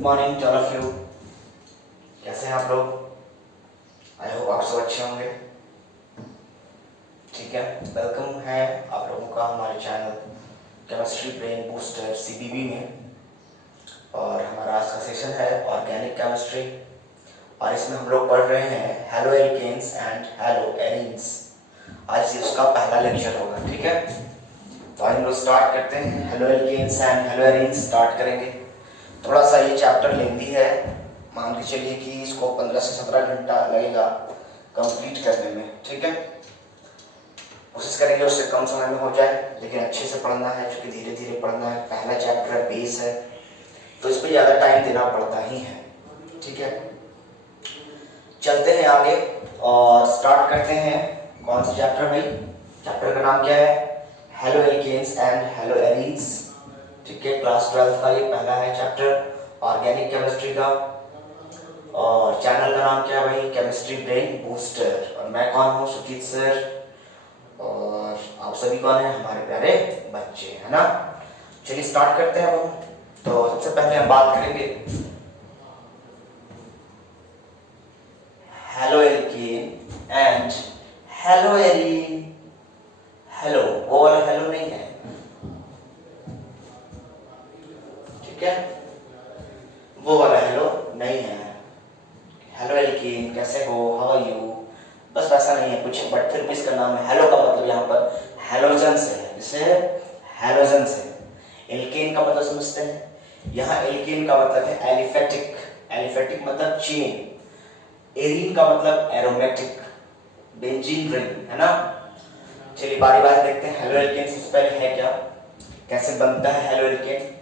Good morning to all of you. कैसे हैं आप लोग? आई होप आप सब अच्छे होंगे। ठीक है, वेलकम है आप लोगों का हमारे channel chemistry brain booster CBB में। और हमारा आज का सेशन है ऑर्गेनिक केमिस्ट्री और इसमें हम लोग पढ़ रहे हैं हैलोएल्केन्स एंड हैलोएरीन्स। आज उसका पहला लेक्चर होगा। ठीक है, तो आज हम लोग स्टार्ट करते हैं। हैलोएल्केन्स एंड हैलोएरीन्स स्टार्ट करेंगे। थोड़ा सा ये चैप्टर लेंदी है, मान के चलिए कि इसको 15 से 17 घंटा लगेगा कंप्लीट करने में। ठीक है, कोशिश करेंगे उससे कम समय में हो जाए, लेकिन अच्छे से पढ़ना है क्योंकि धीरे धीरे पढ़ना है। पहला चैप्टर है, बेस है, तो इस पर ज़्यादा टाइम देना पड़ता ही है। ठीक है, चलते हैं आगे और स्टार्ट करते हैं। कौन सा चैप्टर भाई? चैप्टर का नाम क्या है? हैलोएल्केन्स एंड हैलोएरीन्स। ठीक है, क्लास 12 का ये पहला है चैप्टर ऑर्गेनिक केमिस्ट्री का। और चैनल का नाम क्या है भाई? Chemistry brain booster. और मैं कौन हूँ? सुचित सर। और आप सभी कौन है? हमारे प्यारे बच्चे, है ना। चलिए स्टार्ट करते हैं अब। तो सबसे पहले हम बात करेंगे हैलोएल्केन एंड हैलोएरीन। हेलो, वो वाला हेलो नहीं है, ठीक है, वो वाला हेलो नहीं है। हैलोएल्केन कैसे हो, हाउ आर यू, बस वैसा नहीं है कुछ, बट फिर भी इसका नाम है। हेलो का मतलब यहाँ पर हैलोजन से है, जिसे हैलोजन से। एल्केन का मतलब समझते हैं, यहाँ एल्केन का मतलब है एलिफेटिक। एलिफेटिक मतलब चेन। एरीन का मतलब एरोमेटिक, बेंजीन रिंग, है ना। चलिए बारी बारी देखते हैं हैलोएल्केन सबसे पहले है क्या, कैसे बनता है हैलोएल्केन।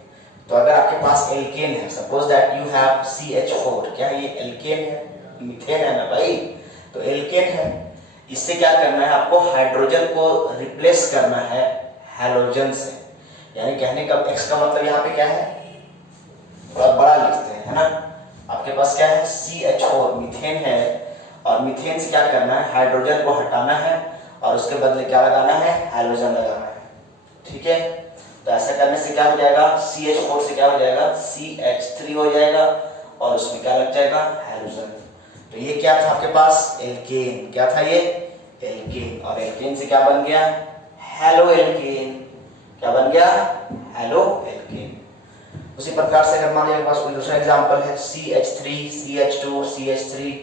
तो अगर आपके पास एल्केन है, suppose that you have CH4, क्या ये एल्केन है? मीथेन है ना भाई, तो एल्केन है। इससे क्या करना है आपको? हाइड्रोजन को रिप्लेस करना है हैलोजन से। यानी कहने का X का मतलब यहाँ पे क्या है, थोड़ा बड़ा लिखते हैं, है ना। आपके पास क्या है? CH4 मीथेन है, और मीथेन से क्या करना है? हाइड्रोजन को हटाना है और उसके बदले क्या लगाना है? हैलोजन लगाना है। ठीक है, तो ऐसा करने से क्या हो जाएगा? CH4 से क्या हो जाएगा? CH3 हो जाएगा और उसमें क्या लग जाएगा? हैलोजन। तो ये क्या था आपके पास? एल्केन। क्या था ये? एल्केन। और एल्केन से क्या बन गया? हैलोएल्केन। क्या बन गया? हैलोएल्केन। उसी प्रकार से अगर मान लीजिए आपके पास कोई दूसरा एग्जांपल है CH3 CH2 CH3,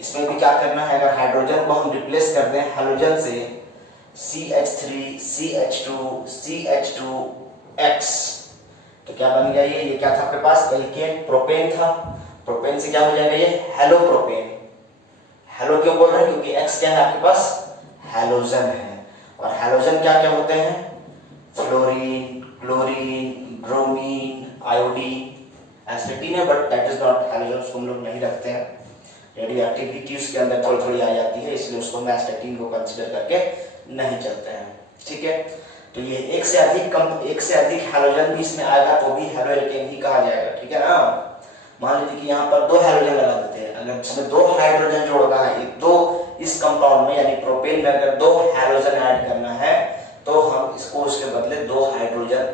इसमें भी क्या करना है? अगर हाइड्रोजन को हम रिप्लेस कर दें हैलोजन से, CH3 CH2 CH2X, तो क्या बन गया ये क्या था आपके पास? एल्केन। प्रोपेन था, प्रोपेन से क्या हो जाएगा ये? हेलोप्रोपेन। हेलो क्यों बोल रहे हैं? क्योंकि X क्या है आपके पास? हैलोजन है। और हैलोजन क्या क्या होते हैं? Fluorine, chlorine, bromine, iodine. एसिटिन है but that is not halogen, उसको हम लोग नहीं रखते हैं। रेडियो एक्टिविटी उसके अंदर थोड़ी थोड़ी आ जाती है, इसलिए उसको हम एसिटिन को कंसीडर करके नहीं चलते हैं। ठीक है, तो ये एक से अधिक हैलोजन भी इसमें आएगा तो भी हैलोएल्केन ही कहा जाएगा। ठीक है ना। मान लीजिए कि यहाँ पर 2 हैलोजन लगा देते हैं, अगर इसमें 2 हाइड्रोजन जोड़ना है, दो इस कंपाउंड में यानी प्रोपेन में अगर 2 हैलोजन ऐड करना है, तो हम इसको उसके बदले 2 हाइड्रोजन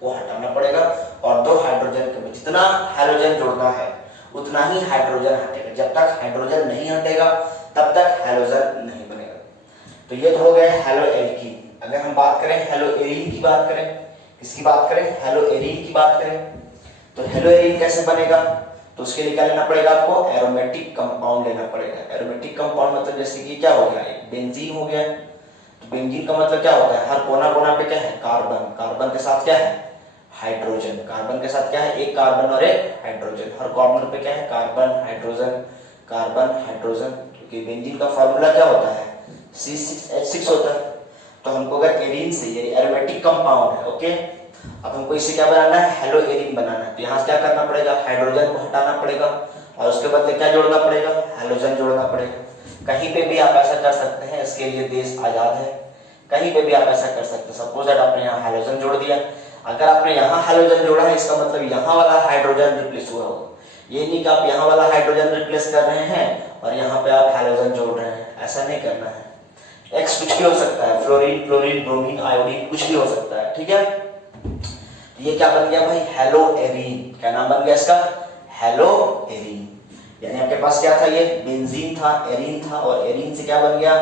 को हटाना पड़ेगा। और 2 हाइड्रोजन के जितना हैलोजन जोड़ना है उतना ही हाइड्रोजन हटेगा। जब तक हाइड्रोजन नहीं हटेगा तब तक हैलोजन नहीं बनेगा। तो ये हो गए हैलोएल्कीन। अगर हम बात करें हैलोएरीन की बात करें, किसकी बात करें? हैलोएरीन की बात करें, तो हैलोएरीन कैसे बनेगा? तो उसके लिए क्या लेना पड़ेगा आपको? एरोमेटिक कंपाउंड लेना पड़ेगा। एरोमेटिक कंपाउंड मतलब जैसे कि क्या हो गया? एक बेंजीन हो गया। तो बेंजीन का मतलब क्या होता है? हर कोना कोना पे क्या है? कार्बन। कार्बन के साथ क्या है? हाइड्रोजन। कार्बन के साथ क्या है? एक कार्बन और एक हाइड्रोजन। हर कॉर्नर पे क्या है? Carbon hydrogen, carbon hydrogen. क्योंकि बेंजीन का फॉर्मूला क्या होता है? C6H6 होता है। तो हमको अगर एरीन से, ये एरोमेटिक कंपाउंड है, ओके, अब हमको इसे क्या बनाना है? हैलोएरीन बनाना है। तो यहाँ से क्या करना पड़ेगा? हाइड्रोजन को हटाना पड़ेगा और उसके बदले क्या जोड़ना पड़ेगा? हैलोजन जोड़ना पड़ेगा। कहीं पे भी आप ऐसा कर सकते हैं, इसके लिए देश आजाद है। कहीं पे भी आप ऐसा कर सकते हैं। सपोज दैट आपने यहाँ हैलोजन जोड़ दिया, अगर आपने यहाँ हैलोजन जोड़ा है, इसका मतलब यहाँ वाला हाइड्रोजन रिप्लेस हुआ होगा। ये नहीं कि आप यहाँ वाला हाइड्रोजन रिप्लेस कर रहे हैं और यहाँ पे आप हैलोजन जोड़ रहे हैं, ऐसा नहीं करना है। X कुछ भी हो सकता है, फ्लोरीन, क्लोरीन, ब्रोमीन, आयोडीन, कुछ भी हो सकता है। ठीक है, ये क्या बन गया भाई, हेलोएरीन। क्या नाम बन गया इसका, हेलोएरीन। यानी आपके पास क्या था, ये बेंजीन था, एरीन था, और एरीन से क्या बन गया,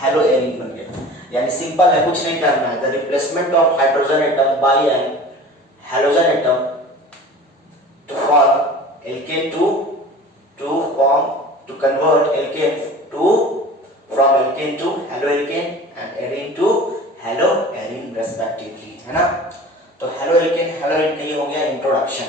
हेलोएरीन बन गया। यानी सिंपल है, कुछ नहीं करना है, the replacement of hydrogen atom by an halogen atom to form alkane to form to convert alkane to from alkane to haloalkane and arene to haloarene respectively, है ना। तो हेलोएल्केन हेलोएरीन का ये हो गया इंट्रोडक्शन,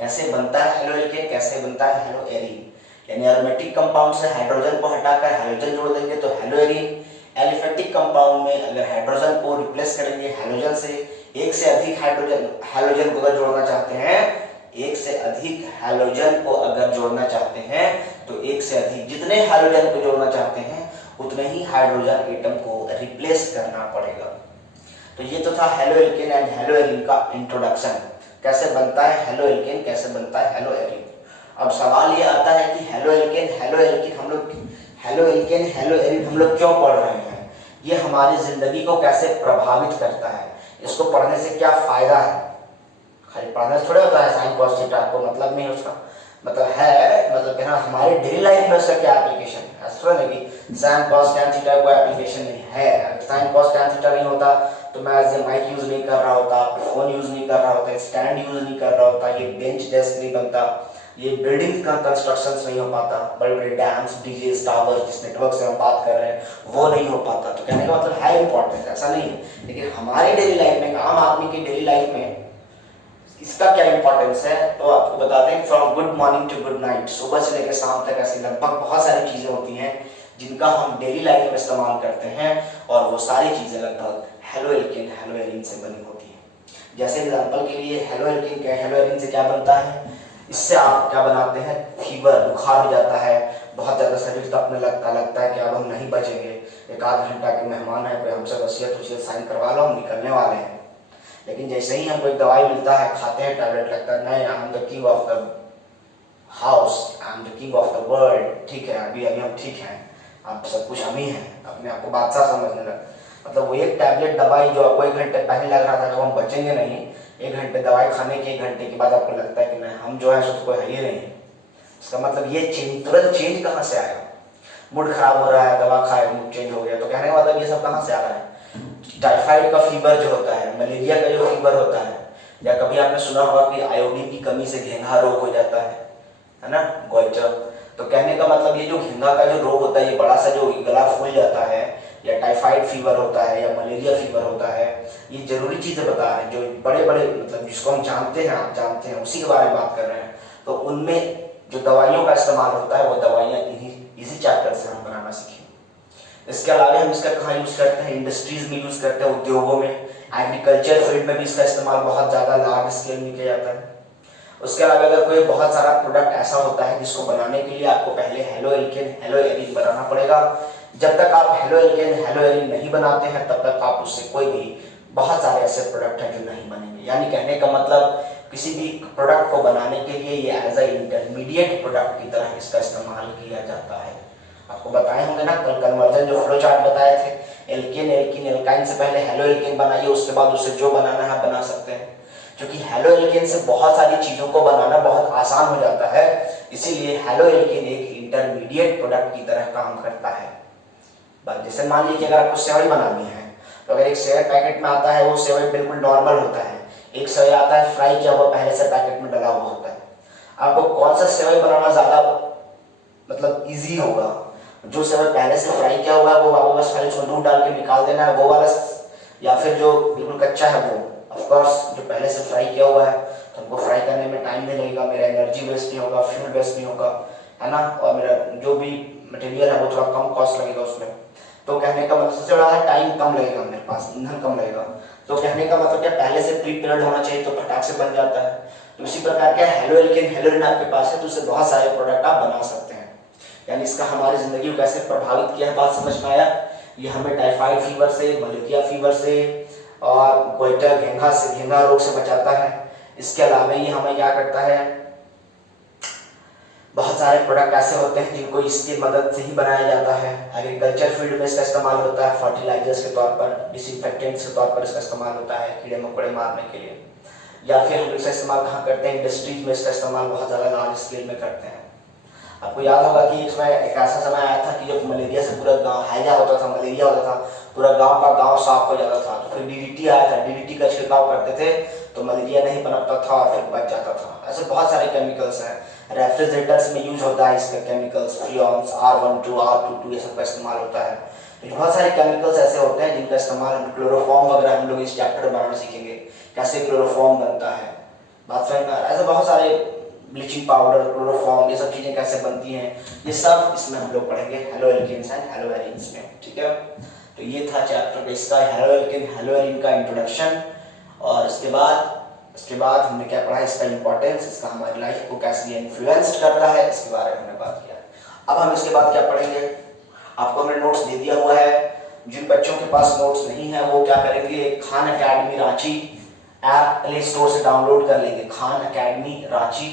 कैसे बनता है हेलोएल्केन, कैसे बनता है हेलोएरीन। यानी एरोमेटिक कंपाउंड से हाइड्रोजन को हटाकर हाइड्रोजन जोड़ देंगे तो हेलोएरीन। एलिफेटिक कंपाउंड में अगर हाइड्रोजन को रिप्लेस करेंगे हाइड्रोजन से, एक से अधिक हाइड्रोजन को अगर जोड़ना चाहते हैं, एक से अधिक हाइड्रोजन को अगर जोड़ना चाहते हैं तो एक से अधिक, जितने हाइड्रोजन को जोड़ना चाहते हैं उतने ही हाइड्रोजन एटम को रिप्लेस करना पड़ेगा। तो ये तो था हेलोएल्केन एंड हेलोएरीन का इंट्रोडक्शन, कैसे बनता है हेलोएल्केन, कैसे बनता है हेलोएरीन। अब सवाल ये आता है कि हेलोएल्केन हेलोएरीन हम लोग क्यों पढ़ रहे हैं, ये हमारी जिंदगी को कैसे प्रभावित करता है, इसको पढ़ने से क्या फायदा है। खाली पढ़ने से थोड़ा होता है साइन कॉस थीटा, को मतलब नहीं उसका, मतलब है, मतलब कहना हमारे डेली लाइफ में उसका क्या एप्लीकेशन है। ऐसा नहीं कि साइन कॉस टैन थीटा कोई एप्लीकेशन नहीं है। अगर साइन कॉस टैन थीटा नहीं होता तो मैं एज ए माइक यूज नहीं कर रहा होता, फोन यूज नहीं कर रहा होता, स्टैंड यूज नहीं कर रहा होता, ये बेंच डेस्क नहीं बनता, ये बिल्डिंग का कंस्ट्रक्शन नहीं हो पाता, बड़े बड़े डैम्स, डीजे टावर, जिस नेटवर्क से हम बात कर रहे हैं वो नहीं हो पाता। तो कहने का मतलब है इंपॉर्टेंट, ऐसा नहीं है। लेकिन हमारी डेली लाइफ में, आम आदमी की डेली लाइफ में इसका क्या इंपॉर्टेंस है, तो आपको बताते हैं। From good morning to good night, सुबह से लेकर शाम तक ऐसी लगभग बहुत सारी चीजें होती हैं जिनका हम डेली लाइफ में इस्तेमाल करते हैं, और वो सारी चीजें लगभग हेलोएल्केन हेलोएरीन से बनी होती हैं। जैसे एग्जांपल के लिए हेलोएल्केन क्या, हेलोएरीन से क्या बनता है, इससे आप क्या बनाते हैं, फीवर, बुखार हो जाता है, बहुत ज्यादा शरीर तपने लगता है कि अब हम नहीं बचेंगे, एक आध घंटा के मेहमान है, कोई हमसे वसीयत साइन करवा लो, हम निकलने वाले हैं। लेकिन जैसे ही हमको एक दवाई मिलता है, खाते हैं टैबलेट, लगता है नहीं, I am the king of the house, I am the king of the world, ठीक है अभी हम ठीक हैं, अब सब कुछ हम ही हैं, अपने आप को बादशाह समझने लग। मतलब वो एक टैबलेट दवाई जो आपको 1 घंटे पहले लग रहा था कि हम बचेंगे नहीं, 1 घंटे दवाई खाने के 1 घंटे के बाद आपको लगता है कि नहीं, हम जो है सो कोई है ही नहीं। इसका मतलब ये तुरंत चेंज कहाँ से आया, मूड खराब हो रहा है, दवा खाए, मूड चेंज हो गया, तो कहने का मतलब ये सब कहाँ से आ रहा है। टाइफाइड का फीवर जो होता है, मलेरिया का जो फीवर होता है, या कभी आपने सुना होगा कि आयोडीन की कमी से घेंघा रोग हो जाता है ना, गोइटर। तो कहने का मतलब ये जो घेंघा का जो रोग होता है, ये बड़ा सा जो गला फूल जाता है, या टाइफाइड फीवर होता है, या मलेरिया फीवर होता है, ये जरूरी चीजें बता रहे हैं, जो बड़े बड़े मतलब जिसको हम जानते हैं, आप जानते हैं, उसी के बारे में बात कर रहे हैं। तो उनमें जो दवाइयों का इस्तेमाल होता है, वो दवाइयाँ इसी चैप्टर से हम बनाना सीखें। इसके अलावा हम इसका कहाँ यूज करते हैं, इंडस्ट्रीज में यूज करते हैं, उद्योगों में, एग्रीकल्चर फील्ड में भी इसका इस्तेमाल बहुत ज्यादा लार्ज स्केल में किया जाता है। उसके अलावा अगर कोई बहुत सारा प्रोडक्ट ऐसा होता है जिसको बनाने के लिए आपको पहले हेलोएल्केन हेलोएरीन बनाना पड़ेगा। जब तक आप हेलोएल्केन हेलोएरीन नहीं बनाते हैं तब तक आप उससे कोई भी बहुत सारे ऐसे प्रोडक्ट हैं जो नहीं बनेंगे। यानी कहने का मतलब किसी भी प्रोडक्ट को बनाने के लिए ये एज ए इंटरमीडिएट प्रोडक्ट की तरह इसका इस्तेमाल किया जाता है। आपको बताए होंगे ना कल कन्वर्जन जो फ्लो चार्ट बताए थे, एल्केन एल्कीन एल्काइन से पहले हेलोएल्केन बनाइए, उसके बाद उससे जो बनाना है बना सकते हैं। क्योंकि हेलोएल्केन से बहुत सारी चीजों को बनाना बहुत आसान हो जाता है, इसीलिए हेलोएल्केन एक इंटरमीडिएट प्रोडक्ट की तरह काम करता है। जैसे मान लीजिए अगर आपको सेवई बनानी है, तो अगर एक सेवई पैकेट में आता है, वो सेवई बिल्कुल नॉर्मल होता है, एक सेवई आता है फ्राई किया हुआ, पहले से पैकेट में डला हुआ होता है। आपको कौन सा सेवई बनाना ज्यादा मतलब इजी होगा, जो सेवई पहले से फ्राई किया हुआ है वो आपको बस खाली उसमें दूध डाल के निकाल देना है वो वाला, या फिर जो बिल्कुल कच्चा है वो। ऑफ कोर्स जो पहले से फ्राई किया हुआ है तो हमको फ्राई करने में टाइम नहीं लगेगा, मेरा एनर्जी वेस्ट नहीं होगा, फ्यूल वेस्ट नहीं होगा, है ना, और मेरा जो भी मटेरियल है वो थोड़ा कम कॉस्ट लगेगा उसमें। तो कहने का मतलब सबसे बड़ा है टाइम कम लगेगा, मेरे पास ईंधन कम लगेगा। तो कहने का मतलब क्या, पहले से प्रीपेयर्ड होना चाहिए तो फटाक से बन जाता है। तो इसी प्रकार क्या हेलोएल्केन हेलोएरीन आपके पास है तो उससे बहुत सारे प्रोडक्ट आप बना सकते हैं। यानी इसका हमारी जिंदगी को कैसे प्रभावित किया है, बात समझ में आया। ये हमें टाइफाइड फीवर से, मलेरिया फीवर से और गोइटर घेंघा से, घेंघा रोग से बचाता है। इसके अलावा ये हमें क्या करता है, बहुत सारे प्रोडक्ट ऐसे होते हैं जिनको इसकी मदद से ही बनाया जाता है। एग्रीकल्चर फील्ड में इसका इस्तेमाल होता है, फर्टिलाइजर्स के तौर पर, डिसइंफेक्टेंट्स के तौर पर इसका इस्तेमाल होता है कीड़े मकोड़े मारने के लिए। या फिर हम लोग इसका इस्तेमाल कहाँ करते हैं, इंडस्ट्रीज में इसका इस्तेमाल बहुत ज़्यादा लार्ज स्केल में करते हैं। आपको याद होगा कि इसमें एक ऐसा समय आया था कि जब मलेरिया से पूरा गांव हैजा होता था, मलेरिया होता था, पूरा गांव का गांव साफ हो जाता था, तो फिर डीडीटी आया था, डीडीटी का छिड़काव करते थे तो मलेरिया नहीं पनपता था और फिर बच जाता था। ऐसे बहुत सारे केमिकल्स हैं, रेफ्रिजरेटर्स में यूज होता है इसका केमिकल्स, फ्रियॉन्स, R12, R22 ये सब का इस्तेमाल होता है। तो बहुत सारे केमिकल्स ऐसे होते हैं जिनका इस्तेमाल हम क्लोरोफॉर्म वगैरह हम लोग इस चैप्टर में बनाना सीखेंगे, कैसे क्लोरोफॉर्म बनता है, बात समझ में। ऐसे बहुत सारे ब्लीचिंग पाउडर, क्लोरोफॉर्म, ये सब चीजें कैसे बनती हैं, ये सब इसमें हम लोग पढ़ेंगे हेलोएल्केन्स एंड हेलोएरीन्स में, ठीक है। तो ये था चैप्टर का इसका हेलोएल्केन हेलोएरीन का इंट्रोडक्शन। और इसके बाद हमने क्या पढ़ा, इसका इंपॉर्टेंस, इसका हमारी लाइफ को कैसे इन्फ्लुएंस्ड करता है, इसके बारे में हमने बात किया। अब हम इसके बाद क्या पढ़ेंगे, आपको हमने नोट्स दे दिया हुआ है। जिन बच्चों के पास नोट्स नहीं है वो क्या करेंगे, Khan academy Ranchi app play store से डाउनलोड कर लेंगे। Khan academy Ranchi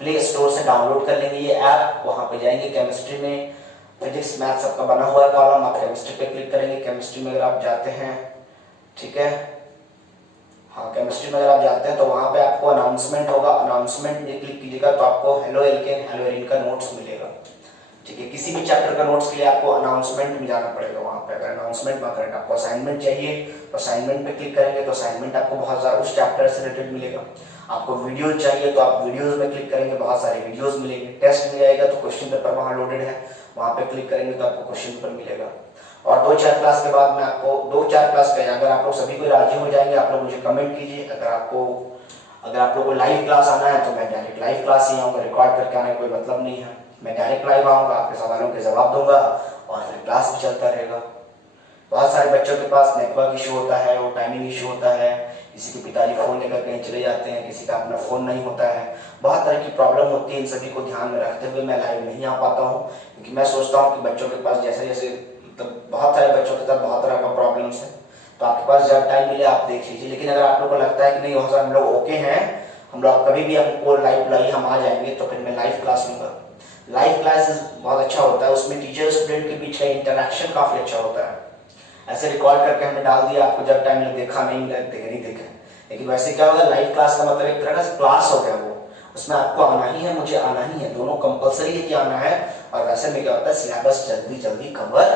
play store से डाउनलोड कर लेंगे ये ऐप। वहां पे जाएंगे, केमिस्ट्री में फिजिक्स मैथ सबका बना हुआ है कॉलम, आप केमिस्ट्री पे क्लिक करेंगे। केमिस्ट्री में अगर आप जाते हैं, ठीक है, हाँ केमिस्ट्री में अगर आप जाते हैं तो वहां पे आपको अनाउंसमेंट होगा, अनाउंसमेंट में क्लिक कीजिएगा तो आपको हेलोएल्केन हेलोएरीन का नोट्स मिलेगा, ठीक है। किसी भी चैप्टर का नोट्स के लिए आपको अनाउंसमेंट में जाना पड़ेगा। वहां पे अगर अनाउंसमेंट में करेंगे, आपको असाइनमेंट चाहिए तो असाइनमेंट पे क्लिक करेंगे तो असाइनमेंट आपको बहुत सारा उस चैप्टर से रिलेटेड मिलेगा। आपको वीडियो चाहिए तो आप वीडियोस में क्लिक करेंगे, बहुत सारे वीडियोस मिलेंगे। टेस्ट मिल जाएगा तो क्वेश्चन पेपर वहां लोडेड है, वहां पे क्लिक करेंगे तो आपको क्वेश्चन पेपर मिलेगा। और 2-4 क्लास के बाद में आपको 2-4 क्लास का, अगर आप लोग सभी को राजी हो जाएंगे, आप लोग मुझे कमेंट कीजिए। अगर आप लोग को लाइव क्लास आना है तो मैं डायरेक्ट लाइव क्लास ही आऊँगा, रिकॉर्ड करके आने का कोई मतलब नहीं है। मैं डायरेक्ट लाइव आऊँगा, आपके सवालों के जवाब दूंगा और फिर क्लास भी चलता रहेगा। बहुत सारे बच्चों के पास नेटवर्क इशू होता है, वो टाइमिंग इशू होता है, किसी के पिताजी फोन लेकर कहीं चले जाते हैं, किसी का अपना फोन नहीं होता है, बहुत तरह की प्रॉब्लम होती है। इन सभी को ध्यान में रखते हुए मैं लाइव नहीं आ पाता हूँ, क्योंकि मैं सोचता हूँ कि बच्चों के पास जैसे जैसे मतलब बहुत सारे बच्चों के साथ बहुत तरह का प्रॉब्लम्स है, तो आपके पास जब टाइम मिले आप देख लीजिए। लेकिन अगर आप लोग को लगता है कि नहीं हो हम लोग ओके हैं, हम लोग कभी भी हमको लाइव बुलाइए हम आ जाएंगे, तो फिर मैं लाइव क्लास लूंगा। लाइव क्लासेस बहुत अच्छा होता है, उसमें टीचर स्टूडेंट के बीच का इंटरेक्शन काफी अच्छा होता है। ऐसे रिकॉर्ड करके हमने डाल दिया, आपको जब टाइम मिले देखा नहीं देखा। लेकिन वैसे क्या होगा, लाइव क्लास का मतलब एक तरह का क्लास हो गया वो, उसमें आपको आना ही है, मुझे आना ही है, दोनों कंपलसरी है कि आना है। और वैसे में क्या होता है, सिलेबस जल्दी कवर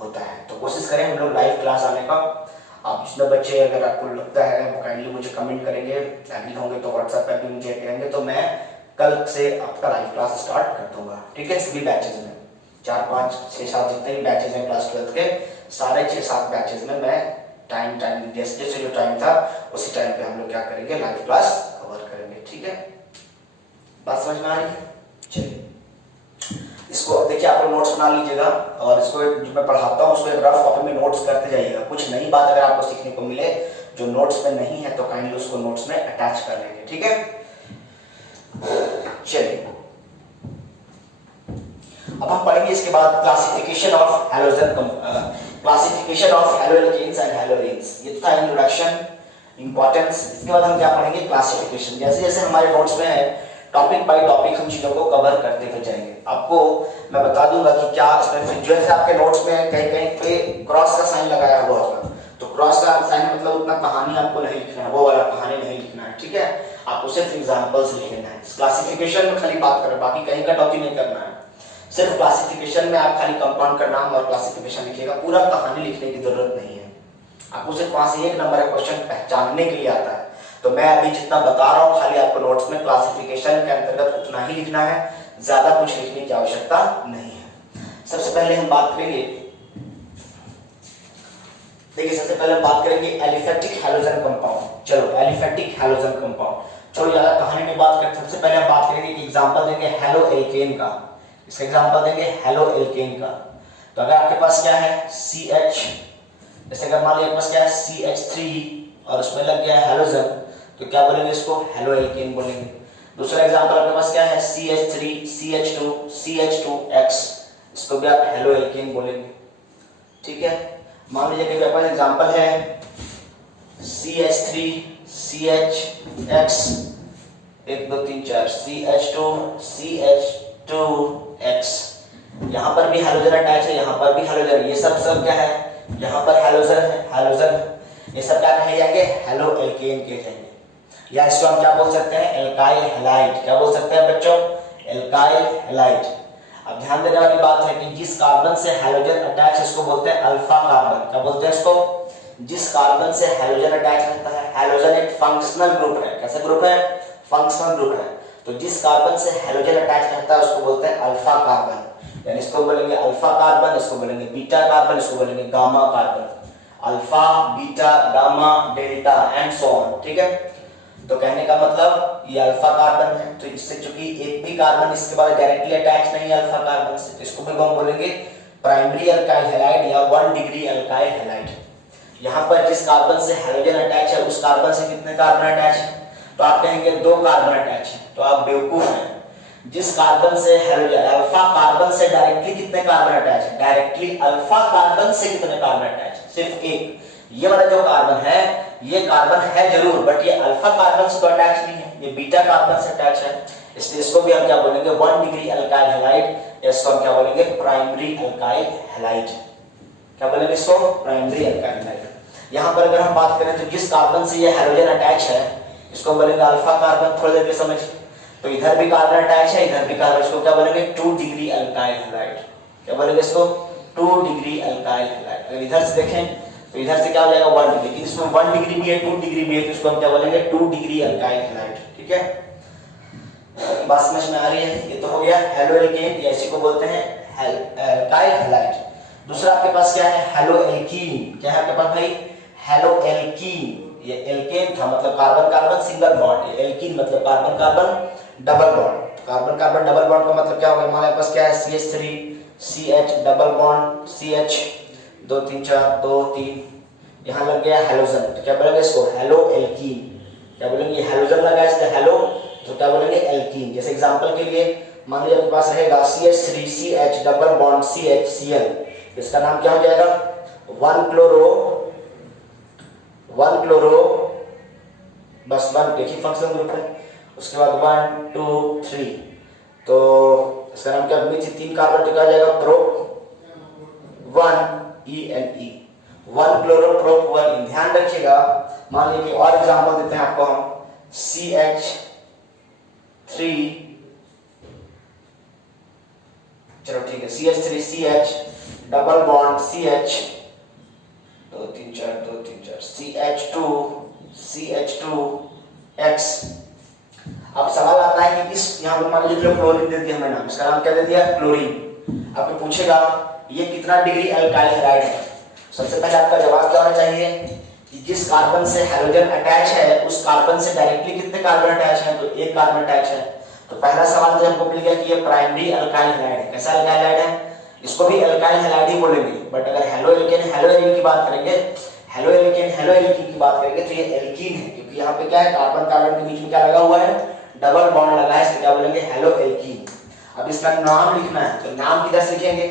होता है। तो कोशिश करें हम लोग लाइव क्लास आने का। आप जितने बच्चे अगर आपको लगता है वो काइंडली मुझे कमेंट करेंगे, एग्री होंगे तो व्हाट्सएप पर भी मुझे करेंगे, तो मैं कल से आपका लाइव क्लास स्टार्ट कर दूंगा, ठीक है। सभी बैचेज में 4, 5, 6, 7 जितने भी बैचेज हैं क्लास 12 के, सारे 6-7 बैचेज में मैं टाइम जैसे जो टाइम था उसी टाइम पे हम लोग क्या करेंगे, लाइव क्लास कवर करेंगे, ठीक है। बात समझ में आ रही है? चलिए इसको देखिए, आप लोग नोट्स बना लीजिएगा और इसको जो मैं पढ़ाता हूँ उसको एक रफ कॉपी में नोट्स करते जाइएगा। कुछ नई बात अगर आपको सीखने को मिले जो नोट्स में नहीं है तो काइंडली उसको नोट्स में अटैच कर लेंगे, ठीक है। चलिए अब हम पढ़ेंगे इसके बाद classification of haloalkanes and haloarenes. ये था इंट्रोडक्शन, इंपॉर्टेंस। इसके बाद हम क्या पढ़ेंगे, क्लासिफिकेशन। जैसे जैसे हमारे नोट्स में है, टॉपिक बाय टॉपिक हम चीजों को कवर करते हुए जाएंगे। आपको मैं बता दूंगा कि क्या इसमें जो है आपके नोट्स में कहीं कहीं पे क्रॉस का साइन लगाया हुआ होगा, तो क्रॉस का साइन मतलब उतना कहानी आपको नहीं लिखना है, वो वाला कहानी नहीं लिखना है, ठीक है। आपको सिर्फ एग्जांपल्स लिखना है। क्लासिफिकेशन में खाली बात करें, बाकी कहीं का टॉपिक नहीं करना है। सिर्फ क्लासिफिकेशन में आप खाली कंपाउंड का नाम और क्लासिफिकेशन लिखिएगा, पूरा कहानी लिखने की जरूरत नहीं है। आपको सिर्फ 5 से 1 नंबर का क्वेश्चन पहचानने के लिए आता है। तो मैं अभी जितना बता रहा हूँ खाली आपको नोट्स में क्लासिफिकेशन के अंतर्गत उतना ही लिखना है, ज्यादा कुछ लिखने की आवश्यकता नहीं है। सबसे पहले हम बात करेंगे, देखिए सबसे पहले हम बात करेंगे एलिफेटिक हैलोजन कंपाउंड। चलो एलिफेटिक हैलोजन कंपाउंड, चलो ज्यादा कहानी में बात करते हैं। सबसे पहले हम बात करेंगे कि एग्जांपल देंगे हेलोएल्केन का। इसका एग्जांपल देंगे हेलोएल्केन का। तो अगर आपके पास क्या है CH, जैसे अगर मान लीजिए आपके पास क्या है CH3 और उसमें लग गया है हैलोजन, तो क्या बोलेंगे इसको, हेलोएल्केन बोलेंगे। दूसरा एग्जांपल आपके पास क्या है CH3 CH2 CH2X, इसको भी आप हेलोएल्केन बोलेंगे, ठीक है। मान लीजिए कि आपके पास एग्जांपल है CH3 CHX 1 2 3 4 CH2 CH2X, यहाँ पर भी हैलोजन अटैच है, यहाँ पर भी हैलोजन, ये सब क्या है, यहाँ पर हैलोजन है, हैलोजन, ये सब क्या कहे जाएंगे, हेलोएल्केन कहे जाएंगे। या इसको हम क्या बोल सकते हैं, एल्काइल हैलाइड। क्या बोल सकते हैं बच्चों, एल्काइल हैलाइड। अब ध्यान देने वाली बात है कि जिस कार्बन से हाइड्रोजन अटैच है इसको बोलते हैं अल्फा कार्बन। क्या बोलते हैं इसको, जिस कार्बन से हाइड्रोजन अटैच रहता है। हाइड्रोजन एक फंक्शनल ग्रुप है। कैसा ग्रुप है, फंक्शनल ग्रुप है। तो जिस कार्बन से हाइड्रोजन अटैच रहता है उसको बोलते हैं अल्फा कार्बन। यानी इसको बोलेंगे अल्फा कार्बन, इसको बोलेंगे बीटा कार्बन, इसको बोलेंगे gamma carbon. Alpha, beta, gamma, delta and so on. ठीक है, तो कहने का मतलब ये अल्फा कार्बन है, तो इससे चूंकि एक भी कार्बन इसके बाद डायरेक्टली अटैच नहीं है अल्फा कार्बन से, तो इसको भी हम बोलेंगे प्राइमरी अल्काइल हैलाइड या 1 डिग्री अल्काइल हैलाइड। यहाँ पर जिस कार्बन से हाइड्रोजन अटैच है उस कार्बन से कितने कार्बन अटैच है, तो आप कहेंगे 2 कार्बन अटैच है, तो आप बेवकूफ हैं। जिस कार्बन से हाइड्रोजन, अल्फा कार्बन से डायरेक्टली कितने कार्बन अटैच है, डायरेक्टली अल्फा कार्बन से कितने कार्बन अटैच है, सिर्फ एक। ये वाला जो कार्बन है ये कार्बन है जरूर, बट ये अल्फा कार्बन से तो अटैच नहीं है, ये बीटा कार्बन से अटैच है। इसलिए इसको भी हम क्या बोलेंगे 1 डिग्री अल्काइल हैलाइड, इसको हम क्या बोलेंगे प्राइमरी अल्काइल हैलाइड। क्या बोलेंगे इसको, प्राइमरी अल्काइल हैलाइड। यहाँ पर अगर हम बात करें तो जिस कार्बन से ये हाइड्रोजन अटैच है इसको बोलेंगे अल्फा कार्बन। थोड़ी देर के समझिए, तो इधर भी कार्बन अटैच है, इधर भी कार्बन, इसको क्या बोलेंगे 2 डिग्री अल्काइल हैलाइड। क्या बोलेंगे इसको 2 डिग्री अल्काइल हैलाइड। अगर इधर से देखें तो इधर से क्या हो जाएगा 1 डिग्री, लेकिन इसमें 1 डिग्री भी है 2 डिग्री भी है, तो इसको हम क्या बोलेंगे 2 डिग्री अल्काइल हैलाइड। ठीक है, बात समझ में आ रही है। ये तो हो गया हेलोएल्केन, या इसी को बोलते हैं अल्काइल हैलाइड। दूसरा आपके पास क्या है, हेलोएल्कीन। क्या है आपके पास भाई, हेलोएल्कीन। ये एल्केन था मतलब कार्बन कार्बन सिंगल बॉन्ड, ये एल्कीन मतलब carbon carbon double bond. Carbon carbon double bond का मतलब क्या होगा, हमारे पास क्या है CH3 CH double bond CH 2 3 4 2 3, यहाँ लग गया हेलोजन, तो क्या बोलेंगे इसको हेलोएल्कीन। क्या बोलेंगे, हेलोजन लगा इसलिए हेलो, तो क्या बोलेंगे एल्कीन। जैसे एग्जांपल के लिए मान लीजिए आपके पास रहेगा CH3 CH double bond CH Cl, इसका नाम क्या हो जाएगा 1 क्लोरो बस 1 एक ही फंक्शनल ग्रुप है। उसके बाद 1 2 3, तो इसका नाम क्या, बीच 3 कार्बन तो क्या हो जाएगा प्रोप 1 ENE, 1 क्लोरो प्रोप 1। ध्यान रखिएगा, मान लीजिए और एग्जांपल देते हैं आपको हम CH3, चलो ठीक है CH3 CH double bond CH 2 3 4 2 3 4 CH2 X। अब सवाल आता है कि इस यहाँ पर मान लीजिए क्लोरीन दे दिया हमें नाम, इसका नाम क्या दे दिया क्लोरीन। आपको पूछेगा ये कितना डिग्री अल्काइल हैलाइड है। सबसे पहले आपका जवाब क्या होना चाहिए कि जिस कार्बन से हाइड्रोजन अटैच है उस कार्बन से डायरेक्टली कितने कार्बन अटैच है, तो एक कार्बन अटैच है। तो पहला सवाल तो हमको मिल गया कि ये प्राइमरी अल्काइल हैलाइड है। कैसा अल्काइल हैलाइड है, इसको भी अल्काइल हैलाइड ही बोलेंगे, बट अगर हेलोएल्केन की बात करेंगे, हेलोएल्कीन की बात करेंगे तो ये एल्कीन है, क्योंकि यहाँ पे क्या है कार्बन कार्बन के बीच में क्या लगा हुआ है, डबल बॉन्ड लगा है, इसको क्या बोलेंगे हेलोएल्कीन। अब इसका नाम लिखना है, तो नाम किधर से लिखेंगे,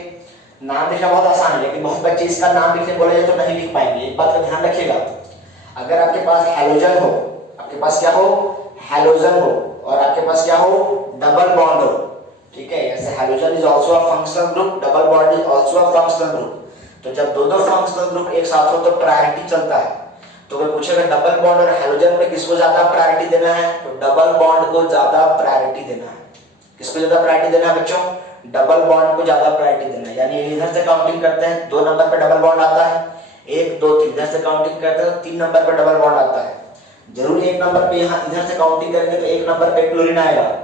नाम लिखना बहुत आसान है, लेकिन बहुत बच्चे इसका नाम लिखने बोले तो नहीं लिख पाएंगे। एक बात का ध्यान रखिएगा, अगर आपके पास हैलोजन हो, आपके पास क्या हो हैलोजन हो, और आपके पास क्या हो डबल बॉन्ड हो, ठीक है, जैसे hydrogen is also a functional group, double bond is also a functional group. तो जब दो फंक्शनल ग्रुप एक साथ हो तो प्रायोरिटी चलता है। तो अगर पूछेगा डबल बॉन्ड और हाइड्रोजन में किसको ज्यादा प्रायोरिटी देना है, तो डबल बॉन्ड को ज्यादा प्रायोरिटी देना है। किसको ज्यादा प्रायोरिटी देना है बच्चों, डबल बॉन्ड को ज्यादा प्रायोरिटी देना है। यानी इधर से काउंटिंग करते हैं 2 नंबर पे डबल बॉन्ड आता है, 1 2 3, इधर से काउंटिंग करते हैं 3 नंबर पे डबल बॉन्ड आता है। जरूर 1 नंबर पे यहाँ इधर से काउंटिंग करेंगे तो 1 नंबर पे क्लोरीन आएगा,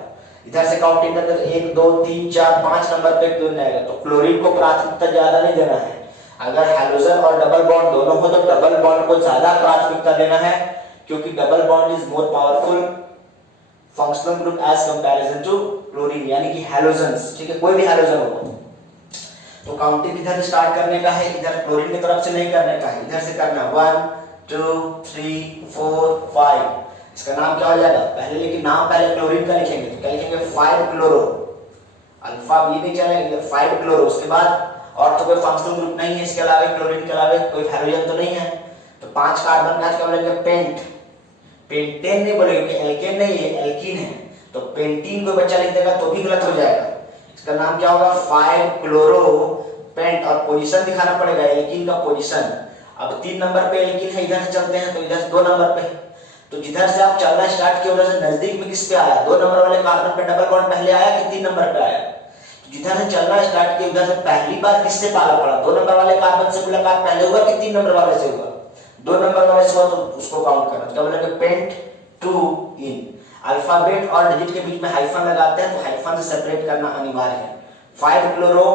इधर से काउंटिंग करेंगे तो 1 2 3 4 5 नंबर पे क्लोरीन आएगा। तो क्लोरीन को प्राथमिकता ज्यादा नहीं देना है। अगर हाइड्रोजन और डबल बॉन्ड दोनों हो तो डबल बॉन्ड को ज्यादा प्राथमिकता देना है, क्योंकि double bond is more powerful functional group as comparison to chlorine, यानी कि हैलोजेंस, ठीक है, कोई भी हैलोजन हो। तो काउंटिंग इधर से स्टार्ट करने का है, इधर क्लोरीन की तरफ से नहीं करने का है, इधर से करना है 1 2 3 4 5। इसका नाम क्या हो जाएगा, पहले लेकिन नाम पहले क्लोरीन का लिखेंगे, तो क्या लिखेंगे 5 क्लोरो, अल्फा बी नहीं चलेगा, 5 क्लोरो। उसके बाद और तो कोई फंक्शनल ग्रुप नहीं है इसके अलावा, क्लोरीन के अलावा कोई हाइड्रोजन तो नहीं है, तो 5 कार्बन का क्या बोलेंगे पेंट, पेंटेन नहीं बोलेंगे क्योंकि एल्केन नहीं है एल्कीन है, तो पेंटीन को बच्चा लिख देगा तो भी गलत हो जाएगा। इसका नाम क्या होगा 5 क्लोरो पेंट, और पोजीशन दिखाना पड़ेगा एल्कीन का पोजीशन। अब 3 नंबर पे एल्कीन है, इधर से चलते हैं तो इधर से 2 नंबर पे, तो जिधर से आप चलना स्टार्ट किया उधर से नजदीक में किस पे आया, 2 नंबर वाले कार्बन पे डबल बॉन्ड पहले आया कि 3 नंबर पे आया। तो जिधर से चलना स्टार्ट किया उधर से पहली बार किससे पाला पड़ा, 2 नंबर वाले कार्बन से मुलाकात पहले हुआ कि 3 नंबर वाले से हुआ, 2 नंबर वाले से हुआ, तो उसको काउंट करना। तो बोलेंगे पेंट टू इन। अल्फाबेट और डिजिट के बीच में हाइफन लगाते हैं तो हाइफन से सेपरेट करना अनिवार्य है। 5 क्लोरो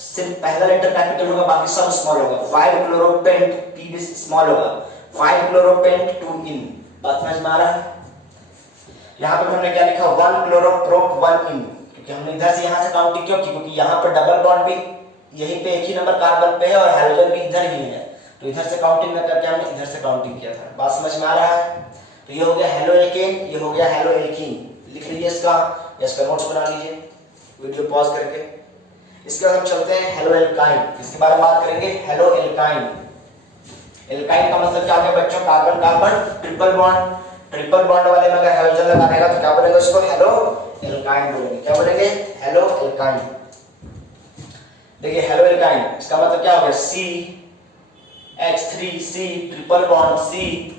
सिर्फ पहला लेटर कैपिटल होगा, बाकी सब स्मॉल होगा। 5 क्लोरो पेंट, पी भी स्मॉल होगा। 5 क्लोरो पेंट टू इन। बात समझ में आ रहा है? यहाँ पर हमने क्या लिखा, 1 क्लोरो प्रोप 1 इन, क्योंकि हमने इधर से यहाँ से काउंटिंग क्यों की, क्योंकि यहाँ पर डबल बॉन्ड भी यहीं पे एक ही नंबर कार्बन पे है और हाइड्रोजन भी इधर ही है, तो इधर से काउंटिंग न करके हमने इधर से काउंटिंग किया था। बात समझ में आ रहा है? तो ये हो गया हेलोएल्केन, ये हो गया हेलोएल्कीन। लिख लीजिए इसका नोट्स बना लीजिए वीडियो पॉज करके। इसके बाद हम चलते हैं हेलोएल्काइन, इसके बारे में बात करेंगे। हेलोएल्काइन, एल्काइन का मतलब क्या हो गया बच्चों, carbon carbon triple bond, triple bond वाले में अगर हाइड्रोजन लगा रहेगा तो क्या बोलेंगे उसको, हेलोएल्काइन बोलेंगे। क्या बोलेंगे, हेलोएल्काइन। देखिए हेलोएल्काइन इसका मतलब क्या हो गया, CH3C ट्रिपल बॉन्ड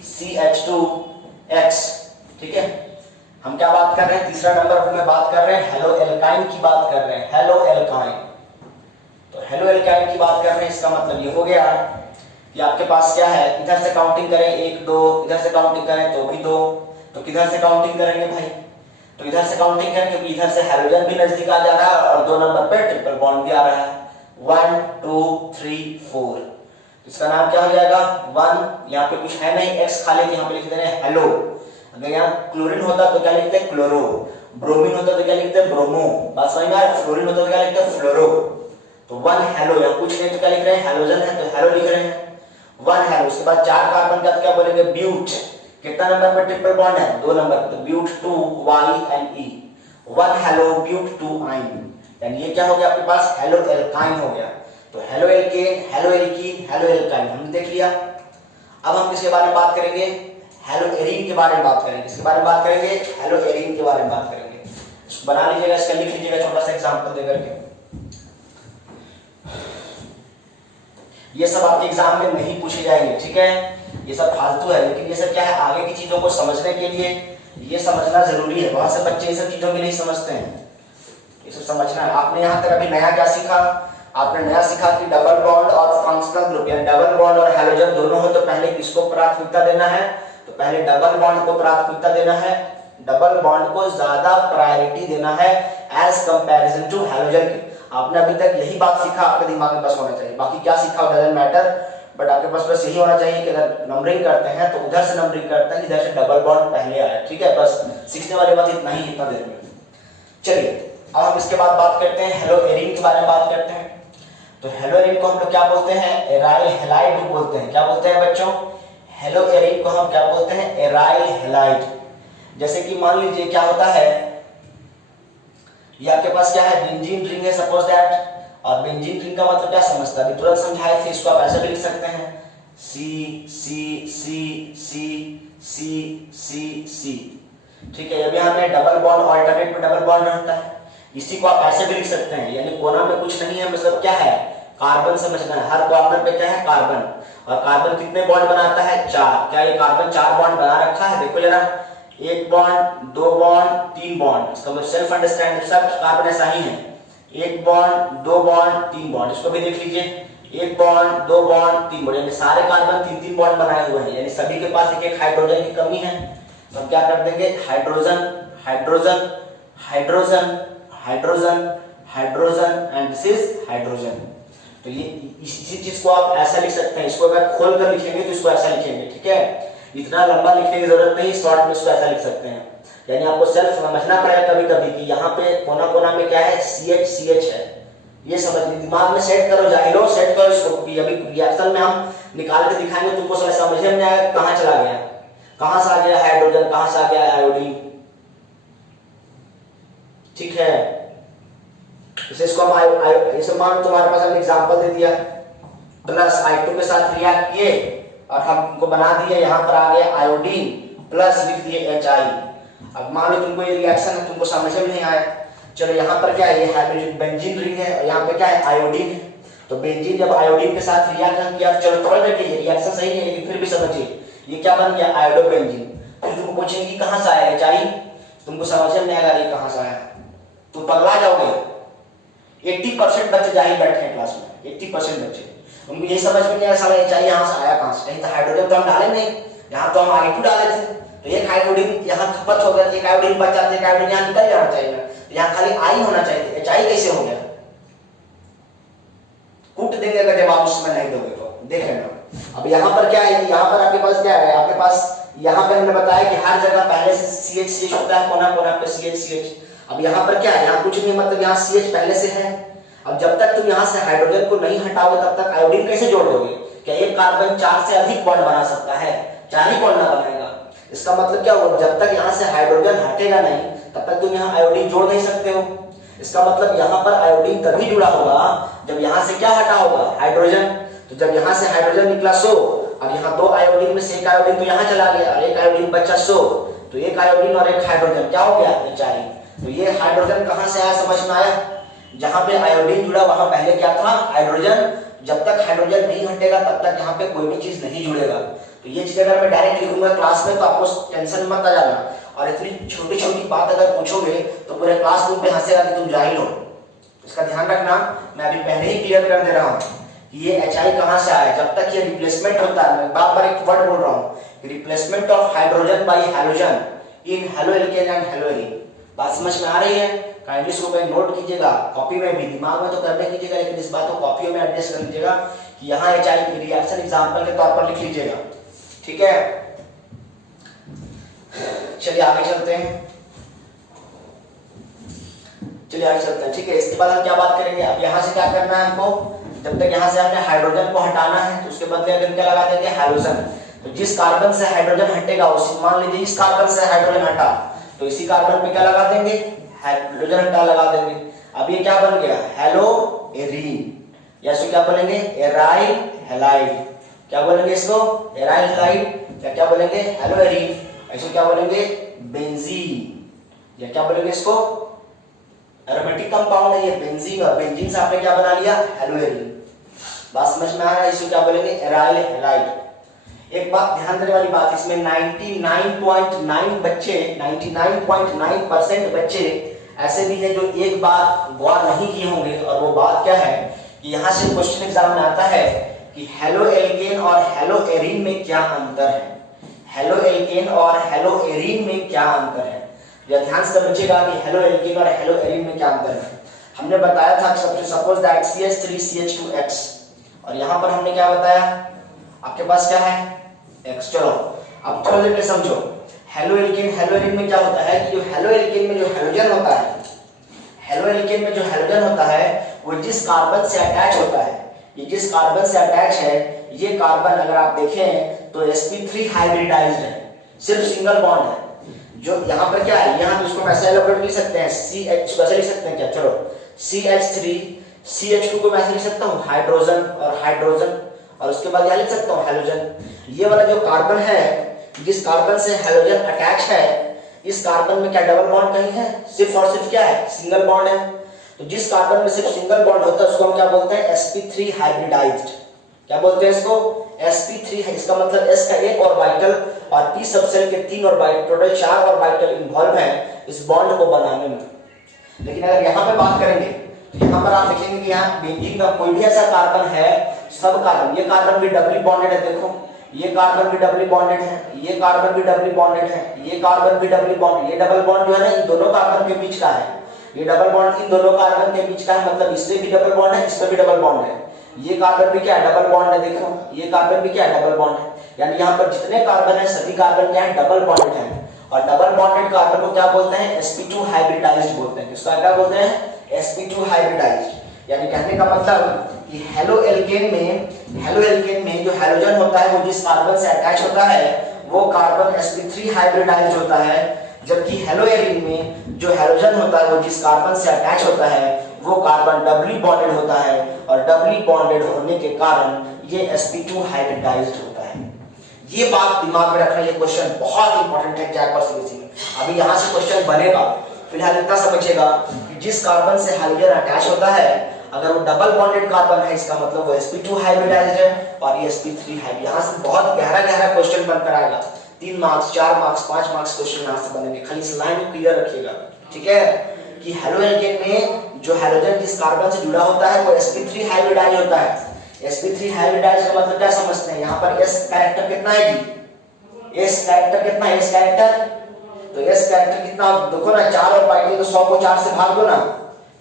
CH2X। ठीक है, हम क्या बात कर रहे हैं, तीसरा नंबर में बात कर रहे हैं हेलोएल्काइन की बात कर रहे हैं, हेलोएल्काइन। तो हेलोएल्काइन की बात कर रहे हैं, इसका मतलब ये हो गया कि आपके पास क्या है, इधर से काउंटिंग करें 1 2, इधर से काउंटिंग करें तो भी 2, तो किधर से काउंटिंग करेंगे भाई, तो इधर से काउंटिंग करें क्योंकि इधर से हाइड्रोजन भी नजदीक आ जा रहा है और 2 नंबर पे ट्रिपल बॉन्ड भी आ रहा है। 1 2 3 4, इसका नाम क्या हो जाएगा 1, यहाँ पे कुछ है नहीं, x खाली यहाँ पे लिख दे रहे हैं हेलो। अगर यहाँ क्लोरीन होता तो क्या लिखते हैं, क्लोरो। ब्रोमीन होता तो क्या लिखते हैं, ब्रोमो। बात समझ में आ रहा है? फ्लोरीन होता तो क्या लिखते हैं, फ्लोरो। तो 1 हेलो, यहाँ कुछ नहीं तो क्या लिख रहे हैं, हेलोजन है तो हेलो लिख रहे हैं, 1 हेलो। उसके बाद 4 कार्बन का तो क्या बोलेंगे, ब्यूट। कितना नंबर पर ट्रिपल बॉन्ड है, 2 नंबर पर, तो ब्यूट 2 YNE, 1 हेलो ब्यूट 2 आइन। यानी ये क्या हो गया आपके पास, हेलोएल्काइन हो गया। तो हेलोएल्केन, हेलोएल्कीन, हेलोएल्काइन हमने देख लिया। अब हम किसके बारे में बात करेंगे, हेलोएरीन के बारे में बात करेंगे। किसके बारे में बात करेंगे, हेलोएरीन के बारे में बात करेंगे। इसको बना लीजिएगा, इसका लिख लीजिएगा छोटा सा एग्जांपल देकर के। ये सब आपके एग्जाम में नहीं पूछे जाएंगे, ठीक है, ये सब फालतू है, लेकिन ये सब क्या है, आगे की चीजों को समझने के लिए ये समझना जरूरी है। बहुत से बच्चे ये सब चीजों को नहीं समझते हैं, ये सब समझना है। आपने यहाँ तक अभी नया क्या सीखा, आपने नया सीखा कि डबल बॉन्ड और फंक्शनल ग्रुप, यानी डबल बॉन्ड और हाइड्रोजन दोनों हो तो पहले किसको प्राथमिकता देना है, तो पहले डबल बॉन्ड को प्राथमिकता देना है, डबल बॉन्ड को ज्यादा प्रायोरिटी देना है एज कंपैरिजन टू हाइड्रोजन के। आपने अभी तक यही बात सीखा, आपके दिमाग में बस होना चाहिए, बाकी क्या सीखा डजंट मैटर, बट आपके पास बस यही होना चाहिए कि अगर नंबरिंग करते हैं तो उधर से नंबरिंग करते हैं इधर से डबल बॉन्ड पहले आया, ठीक है, बस सीखने वाली बात इतना ही, इतना देर में। चलिए अब हम इसके बाद बात करते हैं हेलोएरीन के बारे में बात करते हैं। तो हेलोएरीन को हम लोग क्या बोलते हैं, एराइल हैलाइड बोलते हैं। क्या बोलते हैं बच्चों, हेलोएरीन को हम क्या बोलते हैं, एराइल हैलाइड। जैसे कि मान लीजिए क्या होता है, ये आपके पास क्या है, बेंजीन रिंग है सपोज दैट, और बेंजीन रिंग का मतलब क्या समझता है, तुरंत समझाए थे, इसको आप ऐसे भी लिख सकते हैं C C C C C C C, ठीक है। अभी हमने डबल बॉन्ड, अल्टरनेट पे डबल बॉन्ड रहता है, इसी को आप ऐसे भी लिख सकते हैं, यानी कोना में कुछ नहीं है, मतलब क्या है, कार्बन समझना है, हर कॉर्नर पे क्या है, कार्बन, और कार्बन कितने बॉन्ड बनाता है, 4। क्या ये कार्बन 4 बॉन्ड बना रखा है, देखो जरा, 1 बॉन्ड 2 बॉन्ड 3 बॉन्ड, इसका मतलब सेल्फ अंडरस्टैंड, सब कार्बन ऐसा ही है, 1 बॉन्ड 2 बॉन्ड 3 बॉन्ड, इसको भी देख लीजिए, 1 बॉन्ड 2 बॉन्ड 3 बॉन्ड, यानी सारे कार्बन 3-3 बॉन्ड बनाए हुए हैं, यानी सभी के पास एक हाइड्रोजन की कमी है, तो हम क्या कर देंगे, hydrogen hydrogen hydrogen hydrogen hydrogen and this is hydrogen. तो ये इसी चीज को आप ऐसा लिख सकते हैं, इसको अगर खोल कर लिखेंगे तो इसको ऐसा लिखेंगे, ठीक है, इतना लंबा लिखने की जरूरत नहीं, शॉर्ट में इसको ऐसा लिख सकते हैं। यानी आपको सेल्फ समझना पड़ेगा कभी कभी कि यहाँ पे कोना कोना में क्या है, CH है, ये समझ दिमाग में सेट करो, जाहिरो सेट करो इसको, कि अभी रिएक्शन में हम निकाल के दिखाएंगे, तुमको समझ में नहीं आएगा कहाँ चला गया, कहाँ से आ गया हाइड्रोजन, कहाँ से आ गया आयोडीन, ठीक है। इसको हम इसे मान तुम्हारे पास हमने एग्जांपल दे दिया, प्लस I2 के साथ रिएक्ट किए और हमको बना दिए, यहाँ पर आ गया आयोडीन, प्लस लिख दिए HI। अब मान लो तुमको ये रिएक्शन है, तुमको समझ में नहीं आया, चलो यहाँ पर क्या है, ये हाइड्रोजन बेंजीन रिंग है और यहाँ पे क्या है, आयोडीन है, तो बेंजीन जब आयोडीन के साथ रिएक्शन किया, चलो थोड़ा देखिए रिएक्शन सही है, लेकिन फिर भी समझिए ये क्या बन गया, आयोडोबेंजीन। फिर तुमको पूछेंगे कि कहाँ से आया HI, तुमको समझ में नहीं आएगा ये कहाँ से आया, तुम पगला जाओगे। 80% बच्चे जाहिर बैठे हैं क्लास में, 80% बच्चे, उनको यही समझ में नहीं आया साला HI यहाँ से आया कहाँ से, कहीं तो हाइड्रोजन तो हम डाले नहीं, यहाँ तो हम I2 डाले थे, तो एक हाइड्रोजन यहाँ खपत हो गया, एक हाइड्रोजन बच जाते, एक हाइड्रोजन यहाँ निकल जाना चाहिए, तो यहाँ खाली I होना चाहिए, HI कैसे हो गया? कूट देंगे अगर जवाब उसमें नहीं दोगे तो। देख लेना अब यहाँ पर क्या है, यहाँ पर आपके पास क्या है, आपके पास यहाँ पे हमने बताया कि हर जगह पहले से CH होता है, कोना कोना पे CH। अब यहाँ पर क्या है, यहाँ कुछ नहीं, मतलब यहाँ CH पहले से है। अब जब तक तुम यहाँ से हाइड्रोजन को नहीं हटाओगे तब तक आयोडीन कैसे जोड़ दोगे? क्या एक कार्बन 4 से अधिक बॉन्ड बना सकता है? 4 ही बॉन्ड ना बनाएगा। इसका मतलब क्या हुआ, जब तक यहाँ से हाइड्रोजन हटेगा नहीं तब तक तुम यहाँ आयोडीन जोड़ नहीं सकते हो। इसका मतलब यहाँ पर आयोडीन तभी जुड़ा होगा जब यहाँ से क्या हटा होगा, हाइड्रोजन। तो जब यहाँ से हाइड्रोजन निकला 100, अब यहाँ 2 आयोडीन में से एक आयोडीन तो यहाँ चला गया और एक आयोडीन बचा 100, तो एक आयोडीन और एक हाइड्रोजन क्या हो गया, HI। तो ये हाइड्रोजन कहाँ से आया समझ में आया? जहाँ पे आयोडीन जुड़ा वहां पहले क्या था, हाइड्रोजन। जब तक हाइड्रोजन नहीं हटेगा तब तक यहाँ पे कोई भी चीज नहीं जुड़ेगा। तो ये चीज अगर मैं डायरेक्ट लिखूंगा क्लास में तो आपको टेंशन मत आ जाना, और इतनी छोटी छोटी बात अगर पूछोगे तो पूरे क्लासरूम पे हंसेगा कि तुम जाहिल हो। इसका ध्यान रखना, मैं अभी पहले ही क्लियर कर दे रहा हूँ कि ये HI कहाँ से आया। जब तक ये रिप्लेसमेंट होता है, मैं बार बार एक वर्ड बोल रहा हूँ, replacement of hydrogen by halogen in haloalkane and haloarene. बात समझ में आ रही है? काइंडली इसको नोट कीजिएगा, कॉपी में भी, दिमाग में तो करने कीजिएगा लेकिन इस बात को कॉपियों में एडजस्ट कर लीजिएगा कि यहाँ HI रिएक्शन एग्जांपल के तौर पर लिख लीजिएगा, ठीक है। चलिए आगे चलते हैं, ठीक है। इसके बाद हम क्या बात करेंगे, अब यहाँ से क्या करना है हमको, जब तक यहाँ से हमने हाइड्रोजन को हटाना है तो उसके बदले अगर क्या लगा देंगे, हैलोजन। तो जिस कार्बन से हाइड्रोजन हटेगा उसी, मान लीजिए इस कार्बन से हाइड्रोजन हटा तो इसी कार्बन पे क्या लगा देंगे, हाइड्रोजन हटा लगा देंगे। अब ये क्या बन गया, हेलोएरीन, या इसको क्या बोलेंगे, एराइल हैलाइड। क्या बोलेंगे इसको, एराइल हैलाइड, या क्या बोलेंगे, हेलोएरीन। इसको क्या बोलेंगे, बेंजीन, या क्या बोलेंगे इसको, एरोमेटिक कंपाउंड है ये बेंजीन, और बेंजीन से आपने क्या बना लिया, हेलोएरीन। बात समझ में आ रहा है? इसको क्या बोलेंगे, एराइल हैलाइड। एक बात ध्यान देने वाली बात, इसमें 99.9 बच्चे, 99.9% बच्चे ऐसे भी हैं जो एक बात गौर नहीं किए होंगे, और वो बात क्या है कि यहाँ से क्वेश्चन एग्जाम में आता है कि हेलोएल्केन और हेलोएरीन में क्या अंतर है, हेलोएल्केन और हेलोएरीन में क्या अंतर है। या ध्यान से समझिएगा कि हेलोएल्केन और हेलोएरीन में क्या अंतर है। हमने बताया था सपोज दैट CH3CH2X, और यहाँ पर हमने क्या बताया, आपके पास क्या है, X। चलो अब थोड़ा देर समझो, हेलोएल्केन हेलोएरीन में क्या होता है कि जो हेलोएल्केन में जो हैलोजन होता है, हेलोएल्केन में जो हैलोजन होता है वो जिस कार्बन से अटैच होता है, ये जिस कार्बन से अटैच है, ये कार्बन अगर आप देखें तो sp3 हाइब्रिडाइज्ड है, सिर्फ सिंगल बॉन्ड है। जो यहाँ पर क्या है, यहाँ इसको ऐसे एलोब्रेट लिख सकते हैं, CH कैसे लिख सकते हैं क्या, चलो CH3 CH2 को मैं ऐसे लिख सकता हूँ, हाइड्रोजन और हाइड्रोजन, और उसके बाद यहाँ लिख सकता हूँ हैलोजन। ये वाला जो कार्बन है, जिस कार्बन से हैलोजन अटैच है, इस कार्बन में क्या डबल बॉन्ड कहीं है, सिर्फ और सिर्फ क्या है, सिंगल बॉन्ड है। तो जिस कार्बन में सिर्फ सिंगल बॉन्ड होता है उसको हम क्या बोलते हैं, sp3 हाइब्रिडाइज्ड। क्या बोलते हैं इसको, sp3 है। इसका मतलब s का एक ऑर्बिटल और p सबसेल के 3 ऑर्बिटल, टोटल 4 ऑर्बिटल इन्वॉल्व है इस बॉन्ड को बनाने में। लेकिन अगर यहाँ पे बात करेंगे तो यहाँ पर आप देखेंगे कि यहाँ बेंजीन का कोई भी ऐसा कार्बन है, सब कार्बन, ये कार्बन भी डबली बॉन्डेड है, देखो ये कार्बन भी डबली बॉन्डेड है, ये कार्बन भी डबली बॉन्डेड है, ये कार्बन भी डबली बॉन्ड, ये डबल बॉन्ड जो है ना इन दोनों कार्बन के बीच का है, ये डबल बॉन्ड इन दोनों कार्बन के बीच का है, मतलब इससे भी डबल बॉन्ड है, इससे भी डबल बॉन्ड है। ये कार्बन भी क्या है, डबल बॉन्ड है, देखो ये कार्बन भी क्या है, डबल बॉन्ड है। यानी यहाँ पर जितने कार्बन है सभी कार्बन क्या है, डबल बॉन्डेड है। और डबल बॉन्डेड कार्बन को क्या बोलते हैं, sp2 हाइब्रिडाइज्ड बोलते हैं। किसका क्या बोलते हैं, sp2 हाइब्रिडाइज्ड। यानी कहने का मतलब कि हेलोएल्केन में जो हैलोजन होता है वो जिस कार्बन से अटैच होता है वो कार्बन sp3 हाइब्रिडाइज्ड होता है, जबकि हेलोएरीन में जो हैलोजन होता है वो जिस कार्बन से अटैच होता है वो कार्बन डबली बॉन्डेड होता है, और डबली बॉन्डेड होने के कारण ये sp2 हाइब्रिडाइज्ड होता है। ये बात दिमाग में रखना, ये क्वेश्चन बहुत इंपॉर्टेंट है एग्जाम पर सीबीएसई में। अभी यहाँ से क्वेश्चन बनेगा, फिलहाल इतना समझिएगा कि जिस कार्बन से हैलोजन अटैच होता है अगर वो डबल बॉन्डेड कार्बन है इसका मतलब वो sp2 हाइब्रिडाइज्ड है, और ये sp3 हाइब्रिड। यहाँ से बहुत गहरा क्वेश्चन बनकर आएगा, 3 मार्क्स, 4 मार्क्स, 5 मार्क्स क्वेश्चन यहाँ से बनेंगे। खाली इस लाइन को क्लियर रखिएगा, ठीक है, कि हेलोएल्केन में जो हाइड्रोजन इस कार्बन से जुड़ा होता है वो sp3 हाइब्रिडाइज होता है। sp3 हाइब्रिडाइज का मतलब क्या समझते हैं? यहाँ पर s कैरेक्टर कितना है जी? s कैरेक्टर कितना है? s कैरेक्टर, तो s कैरेक्टर कितना देखो ना, 4 ऑर्बिटल, तो 100 को 4 से भाग दो ना,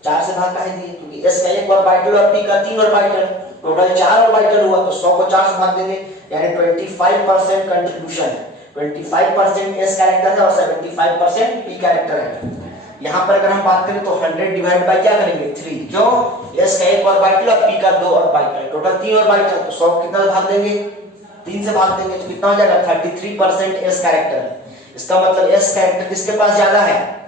4 से भाग काहे दिए? क्योंकि s का 1 ऑर्बिटल और p का 3 ऑर्बिटल, टोटल 4 ऑर्बिटल हुआ, तो 100 को 4 से भाग देंगे, यानी 25% कंट्रीब्यूशन है। 25% s कैरेक्टर है और 75% p कैरेक्टर है। यहाँ पर अगर हम बात करें तो 100 डिवाइड बाय क्या करेंगे? 3, क्यों? s का 1 ऑर्बिटल और p का 2 ऑर्बिटल, टोटल 3 ऑर्बिटल, तो 100 कितना भाग देंगे? 3 से भाग देंगे, तो कितना हो जाएगा? 33% s कैरेक्टर। इसका मतलब s कैरेक्टर किसके पास ज्यादा है?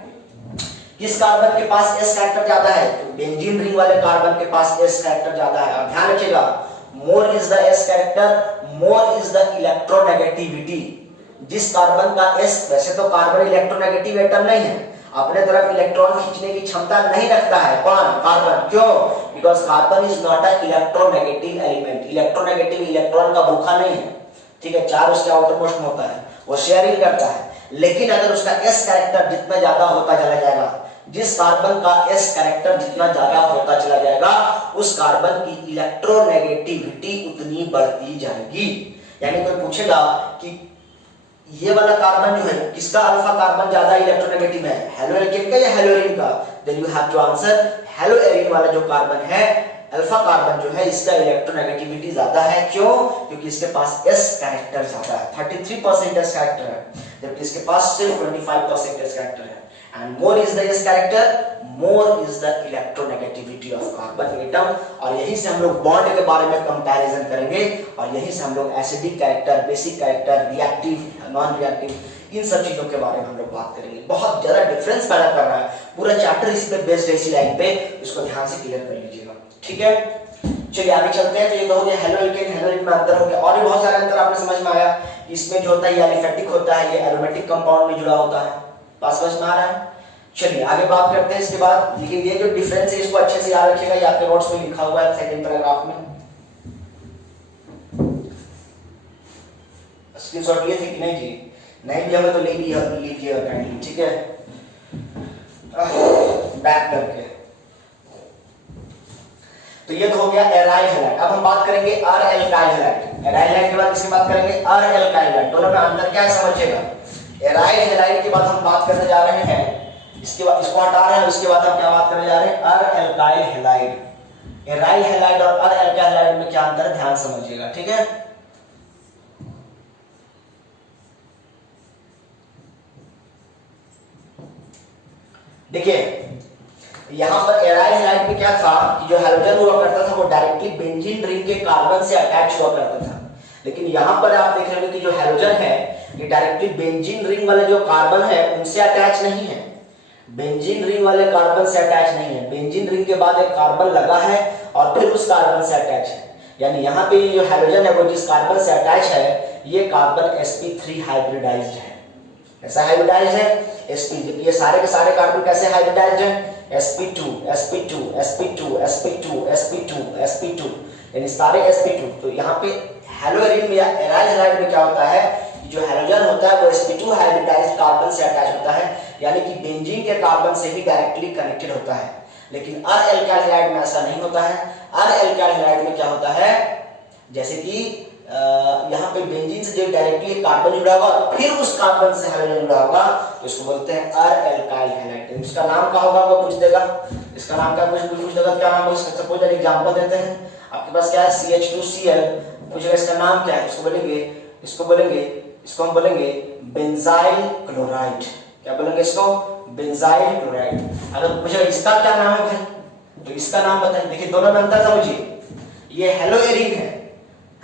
किस कार्बन के पास s कैरेक्टर ज्यादा है? तो बेंजीन रिंग वाले कार्बन के पास s कैरेक्टर ज्यादा है। और ध्यान रखिएगा, more is the s character, more is the electronegativity. जिस कार्बन का s, वैसे तो कार्बन इलेक्ट्रोनेगेटिव एटम नहीं है, अपने तरफ इलेक्ट्रॉन खींचने की क्षमता नहीं रखता है, कौन? कार्बन। क्यों? Because carbon is not a electronegative element. Electronegative electron का भूखा नहीं है, ठीक है, 4 उसके आउटर मोस्ट में होता है, वो शेयरिंग करता है। लेकिन अगर उसका s कैरेक्टर जितना ज्यादा होता चला जाएगा, जिस कार्बन का s कैरेक्टर जितना ज्यादा होता चला जाएगा, उस कार्बन की इलेक्ट्रोनेगेटिविटी उतनी बढ़ती जाएगी। यानी कोई पूछेगा कि ये वाला कार्बन जो है, किसका अल्फा कार्बन ज्यादा इलेक्ट्रोनेगेटिव है, हेलोएल्केन का या हेलोएरीन का? Then you have to answer haloarene वाला जो कार्बन है, अल्फा कार्बन जो है, इसका इलेक्ट्रोनेगेटिविटी ज्यादा है। क्यों? क्योंकि इसके पास s कैरेक्टर ज्यादा है, 33% s कैरेक्टर है, जबकि इसके पास सिर्फ 25% s कैरेक्टर है। And more is the s character, more is the electronegativity of carbon atom. और यहीं से हम लोग बॉन्ड के बारे में कंपैरिजन करेंगे, और यहीं से हम लोग acidic character, basic character, reactive, non reactive, इन सब चीजों के बारे में हम लोग बात करेंगे। बहुत ज्यादा डिफरेंस पैदा कर रहा है, पूरा चैप्टर इस पे बेस्ड है, इसी लाइन पे, इसको ध्यान से क्लियर कर लीजिएगा, ठीक है। चलिए आगे चलते हैं। तो ये तो हो गया हेलोएल्केन, हेलोएरीन में अंतर हो गया, और भी बहुत सारे अंतर आपने समझ में आया। इसमें जो होता है ये एलिफेटिक होता है, ये एरोमेटिक कंपाउंड में जुड़ा होता है, बात समझ में आ रहा है। चलिए आगे बात करते हैं इसके बाद। लेकिन ये जो डिफरेंस है इसको अच्छे से याद रखिएगा, ये आपके नोट्स में लिखा हुआ है सेकंड पैराग्राफ में, स्क्रीनशॉट लिए थे कि नहीं जी? नहीं लिया तो ले लीजिएगा काइंडली, ठीक है, बैक करके। तो ये तो हो गया एराइल हैलाइड। अब हम बात करेंगे अर-एल्काइल हैलाइड। एराइल हैलाइड के बाद किसकी बात करेंगे? अर-एल्काइल हैलाइड। दोनों में अंतर क्या है समझिएगा। एराइल हैलाइड के बाद हम बात करने जा रहे हैं, इसके बाद इसको हटा रहे हैं, उसके बाद हम क्या बात करने जा रहे हैं? अर-एल्काइल हैलाइड। एराइल हैलाइड और अर-एल्काइल हैलाइड में क्या अंतर है ध्यान समझिएगा, ठीक है। देखिए यहां पर एराइल हैलाइड में क्या था कि जो हाइड्रोजन हुआ करता था वो डायरेक्टली बेंजीन रिंग के कार्बन से अटैच हुआ करता था। लेकिन यहां पर आप देख रहे हो कि जो हाइड्रोजन है ये डायरेक्टली बेंजीन रिंग वाले जो कार्बन है उनसे अटैच नहीं है, बेंजीन रिंग वाले कार्बन से अटैच नहीं है। बेंजीन रिंग के बाद एक कार्बन लगा है और फिर उस कार्बन से अटैच है। यानी यहाँ पे जो हाइड्रोजन है वो जिस कार्बन से अटैच है ये कार्बन sp3 हाइब्रिडाइज्ड है। कैसा हाइब्रिडाइज्ड है? sp, ये सारे के सारे कार्बन कैसे हाइब्रिडाइज्ड है? sp2 sp2 sp2 sp2 sp2 sp2, यानी सारे sp2। तो यहाँ पे हेलोएरीन में या एराइल हैलाइड में क्या होता है कि जो हाइड्रोजन होता है वो sp2 हाइब्रिडाइज्ड कार्बन से अटैच होता है, यानी कि बेंजीन के कार्बन से ही डायरेक्टली कनेक्टेड होता है। लेकिन अर-एल्काइल हैलाइड में ऐसा नहीं होता है। अर-एल्काइल हैलाइड में क्या होता है, जैसे कि यहाँ पे बेंजीन से जो डायरेक्टली कार्बन जुड़ा होगा और फिर उस कार्बन से हाइड्रोजन जुड़ा होगा तो इसको बोलते हैं अर-एल्काइल हैलाइड। इसका नाम क्या होगा वो पूछ देगा, इसका नाम क्या पूछ देगा, क्या नाम होगा? सपोज एक एग्जांपल देते हैं, आपके पास क्या है CH2Cl, पूछेगा इसका नाम क्या है, इसको हम बोलेंगे बेंजाइल क्लोराइड। क्या बोलेंगे इसको? Benzyl chloride. अगर पूछेगा इसका क्या नाम है भाई, तो इसका नाम बताएं। देखिए दोनों में अंतर समझिए, ये हेलोएरीन है,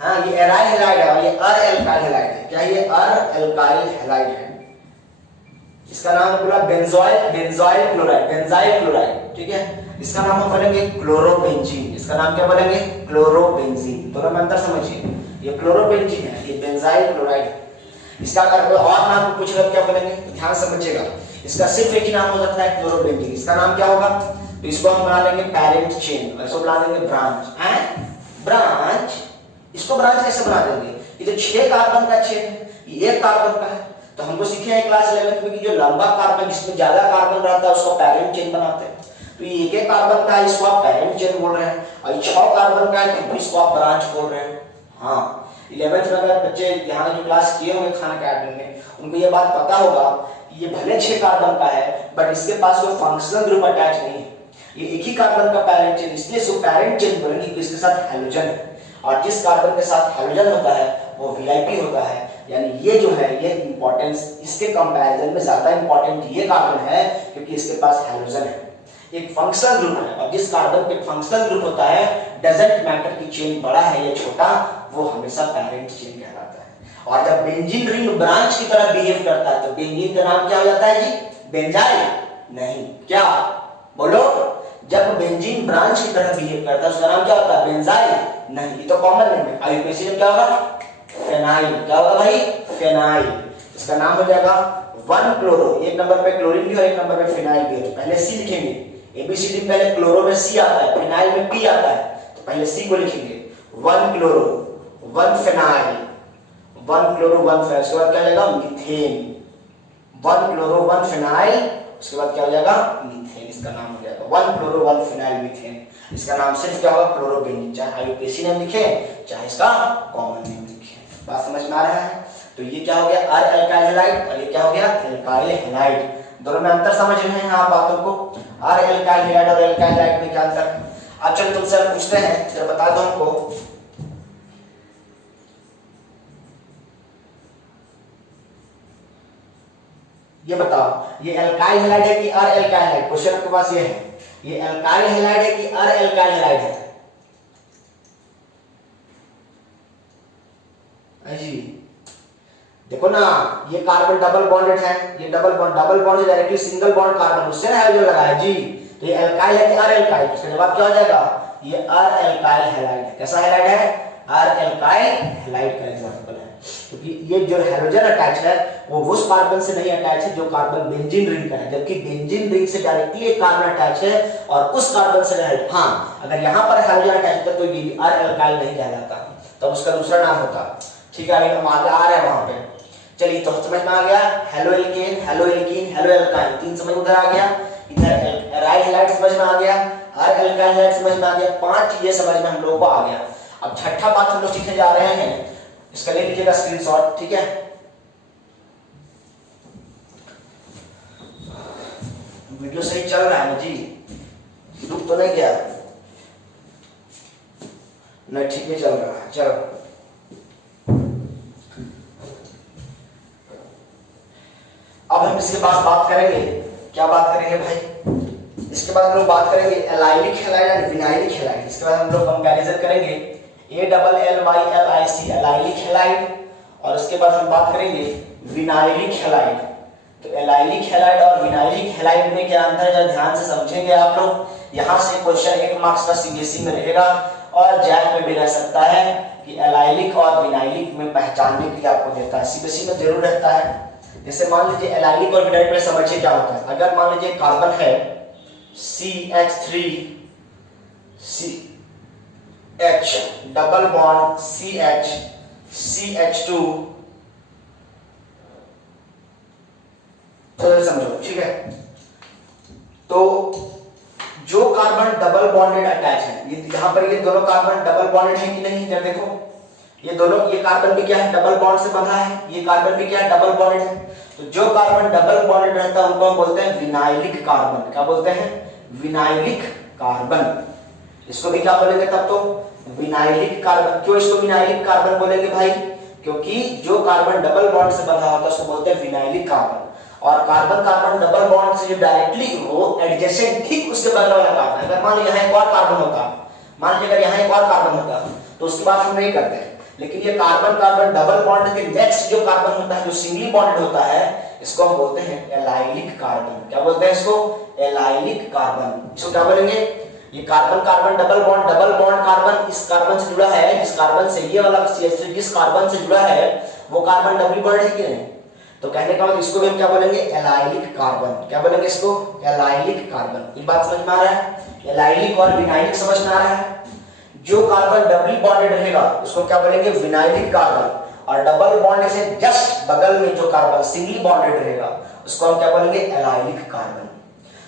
हाँ ये एराइल हैलाइड है और ये अर-एल्काइल हैलाइड है। क्या ये अर-एल्काइल हैलाइड है? इसका नाम बोला बेंजाइल क्लोराइड, ठीक है। इसका नाम हम बोलेंगे क्लोरोबेंजीन। इसका नाम क्या बोलेंगे? क्लोरोबेंजीन। दोनों में अंतर समझिए, ये क्लोरोबेंजीन है, ये बेंजाइल क्लोराइड है। इसका अगर और नाम पूछेगा क्या बोलेंगे? ध्यान समझिएगा, इसका सिर्फ एक ही नाम हो सकता है क्लोरोबेंजीन। इसका नाम क्या होगा? तो इसको हम बना लेंगे पैरेंट चेन और इसको बना देंगे ब्रांच। इसको ब्रांच कैसे बना देंगे? ये तो 6 कार्बन का चेन है, ये एक कार्बन का है। तो हमको सीखे हैं क्लास 11th में कि जो लंबा कार्बन जिसमें ज्यादा कार्बन रहता है उसको पैरेंट चेन बनाते हैं। तो ये एक कार्बन का है, इसको आप पैरेंट चेन बोल रहे हैं, और 6 कार्बन का है तो इसको आप ब्रांच बोल रहे हैं। हाँ 11th में अगर बच्चे यहाँ जो क्लास किए होंगे खान अकेडमी में उनको ये बात पता होगा कि ये भले 6 कार्बन का है बट इसके पास कोई फंक्शनल ग्रुप अटैच नहीं है, ये एक ही कार्बन का पैरेंट चेन, इसलिए इसको पैरेंट चेन बोलेंगे क्योंकि इसके साथ हैलोजन है। और जिस कार्बन के साथ हैलोजन होता है वो वीआईपी होता है, यानी ये जो है ये इंपॉर्टेंस इसके कंपैरिजन में ज्यादा इंपॉर्टेंट ये कार्बन है क्योंकि इसके पास हैलोजन है, एक फंक्शनल ग्रुप है। और जिस कार्बन पे फंक्शनल ग्रुप होता है डजंट मैटर कि चेन बड़ा है या छोटा, वो हमेशा पैरेंट चेन कहलाता है। और जब बेंजीन रिंग ब्रांच की तरह बिहेव करता है तो बेंजीन का नाम क्या हो जाता है जी? बेंजाइल नहीं, क्या बोलो? जब बेंजीन ब्रांच की तरह बिहेव करता है उसका नाम क्या होता है? बेंजाइल नहीं, ये तो कॉमन नेम है। आईयूपीएसी में क्या होगा? फेनाइल। क्या होगा भाई? फेनाइल। इसका नाम हो जाएगा 1 क्लोरो, एक नंबर पे क्लोरीन भी और एक नंबर पे फिनाइल भी है। पहले सी लिखेंगे, एबीसीडी पहले क्लोरो में सी आता है, फिनाइल में पी आता है, तो पहले सी को लिखेंगे 1 क्लोरो 1 फिनाइल, 1 क्लोरो 1 फिनाइल, उसके बाद क्या हो जाएगा? मीथेन। 1 क्लोरो 1 फिनाइल, उसके बाद क्या हो जाएगा? मीथेन, इसका नाम हो जाएगा 1 क्लोरो 1 फिनाइल मीथेन। इसका नाम सिर्फ क्या होगा? क्लोरोबेंजीन, चाहे आईयूपीएसी नेम लिखे चाहे इसका कॉमन नेम लिखे। बात समझ में आ रहा है? तो ये क्या हो गया? अर एल्काइल हैलाइड, और ये क्या हो गया? Alkyl halide. दोनों में अंतर समझ रहे हैं आप बातों को? अर एल्काइल हैलाइड और एल्काइल हैलाइड में क्या अंतर है? अब चलो तुमसे पूछते हैं, जरा बता दो हमको। ये बताओ, ये एल्काइल हैलाइड है कि अर एल्काइल हैलाइड? क्वेश्चन आपके पास ये है, ये एल्काइल हैलाइड है कि अर एल्काइल हैलाइड है? जी देखो ना, ये कार्बन डबल बॉन्डेड है, ये डबल बॉन्ड से डायरेक्टली सिंगल बॉन्ड कार्बन, उससे हाइड्रोजन लगा है जी। तो ये एल्काइल है कि अर एल्काइल? इसका जवाब क्या हो जाएगा? ये अर एल्काइल हैलाइड है। कैसा हैलाइड है? अर एल्काइल हैलाइड का एग्जांपल है, क्योंकि ये जो हाइड्रोजन अटैच है वो उस कार्बन से नहीं अटैच है जो कार्बन बेंजीन रिंग का है, जबकि बेंजीन रिंग से डायरेक्टली एक कार्बन अटैच है और उस कार्बन से नहीं। हाँ अगर यहाँ पर हाइड्रोजन अटैच होता तो ये अर एल्काइल नहीं कहलाता, तो उसका दूसरा नाम होता। ठीक है, अभी हम आगे आ रहे हैं वहां पे। चलिए तो समझ में आ गया, हेलोएल्केन, हेलोएल्कीन, हेलोएल्काइन, 3 समझ उधर आ गया। इधर एराइल हैलाइड समझ में आ गया, अर एल्काइल हैलाइड समझ में आ गया, 5 चीजें समझ में हम लोगों को आ गया। अब छठा बात हम लोग सीखने जा रहे हैं, इसका ले लीजिएगा स्क्रीनशॉट। ठीक है, वीडियो सही चल रहा है ना जी? रुक तो नहीं गया? नहीं, ठीक है चल रहा है। चलो अब हम इसके बाद बात करेंगे, क्या बात करेंगे भाई? इसके बाद हम लोग बात करेंगे एलाइलिक हैलाइड और विनाइलिक हैलाइड। इसके बाद हम लोग कंपैरिजन करेंगे ALLYLIC एलाइलिक हैलाइड, और उसके बाद हम बात करेंगे विनाइलिक हैलाइड। तो एलाइलिक हैलाइड और विनाइलिक हैलाइड में क्या अंतर है ध्यान से समझेंगे आप लोग। यहाँ से क्वेश्चन 1 मार्क्स का सीबीएसई में रहेगा और जैक में भी रह सकता है कि एलाइलिक और विनाइलिक में पहचानने के लिए आपको देता है, सीबीएसई में जरूर रहता है। जैसे मान लीजिए एलाइलिक और विनाइलिक में समझिए क्या होता है। अगर मान लीजिए कार्बन है CH3 CH double bond CH CH2, तो समझो ठीक है। तो जो कार्बन डबल बॉन्डेड अटैच है, ये यहाँ पर ये दोनों कार्बन डबल बॉन्डेड है कि नहीं? जरा देखो, ये दोनों, ये कार्बन भी क्या है? डबल बॉन्ड से बंधा है, ये कार्बन भी क्या है? डबल बॉन्डेड है। तो जो कार्बन डबल बॉन्डेड रहता है उनको हम बोलते हैं विनाइलिक कार्बन। क्या बोलते हैं? Vinylic carbon. इसको भी क्या बोलेंगे तब? तो विनाइलिक कार्बन। क्यों इसको विनाइलिक कार्बन बोलेंगे भाई? क्योंकि जो कार्बन डबल बॉन्ड से बंधा होता है उसको बोलते हैं विनाइलिक कार्बन, और कार्बन कार्बन डबल बॉन्ड से जो डायरेक्टली हो एडजेसेंट ठीक उसके बगल वाला कार्बन। अगर मान लो यहाँ एक और कार्बन होता, मान लीजिए अगर यहाँ एक और कार्बन होता तो उसकी बात हम नहीं करते, लेकिन ये कार्बन कार्बन डबल बॉन्ड के नेक्स्ट जो कार्बन होता है जो सिंगली बॉन्डेड होता है, इसको हम बोलते हैं एलाइलिक कार्बन। क्या बोलते हैं इसको? Allylic carbon. इसको क्या बोलेंगे? ये carbon carbon double bond carbon इस कार्बन से जुड़ा है, जिस कार्बन से ये वाला CH3 जिस कार्बन से जुड़ा है वो कार्बन डबल बॉन्ड है कि नहीं? तो कहने का मतलब इसको भी हम क्या बोलेंगे? Allylic carbon. क्या बोलेंगे इसको? Allylic carbon. ये बात समझ में आ रहा है? एलाइलिक और विनाइलिक समझ में आ रहा है? जो कार्बन डबली बॉन्डेड रहेगा उसको क्या बोलेंगे? विनाइलिक कार्बन, और डबल बॉन्ड से जस्ट बगल में जो कार्बन सिंगली बॉन्डेड रहेगा उसको हम क्या बोलेंगे, एलाइलिक कार्बन।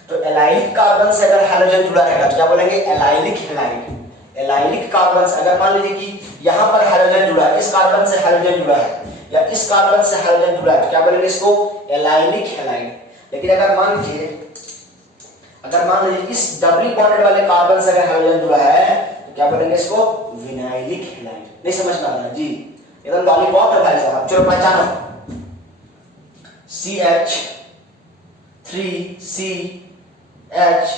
तो एलाइलिक कार्बन से अगर हैलोजन जुड़ा रहेगा तो क्या बोलेंगे, एलाइलिक हैलाइड। एलाइलिक कार्बन से अगर मान लीजिए कि यहाँ पर हैलोजन जुड़ा है, इस कार्बन से हैलोजन जुड़ा है या इस कार्बन से हैलोजन जुड़ा है तो क्या बोलेंगे इसको, एलाइलिक हैलाइड। लेकिन अगर मान लीजिए इस डबली बॉन्डेड वाले कार्बन से अगर हैलोजन जुड़ा है तो क्या बोलेंगे इसको, विनाइलिक हैलाइड। नहीं समझ में आ रहा जी, एकदम लॉलीपॉप है भाई साहब। चलो पहचानो, CH3CH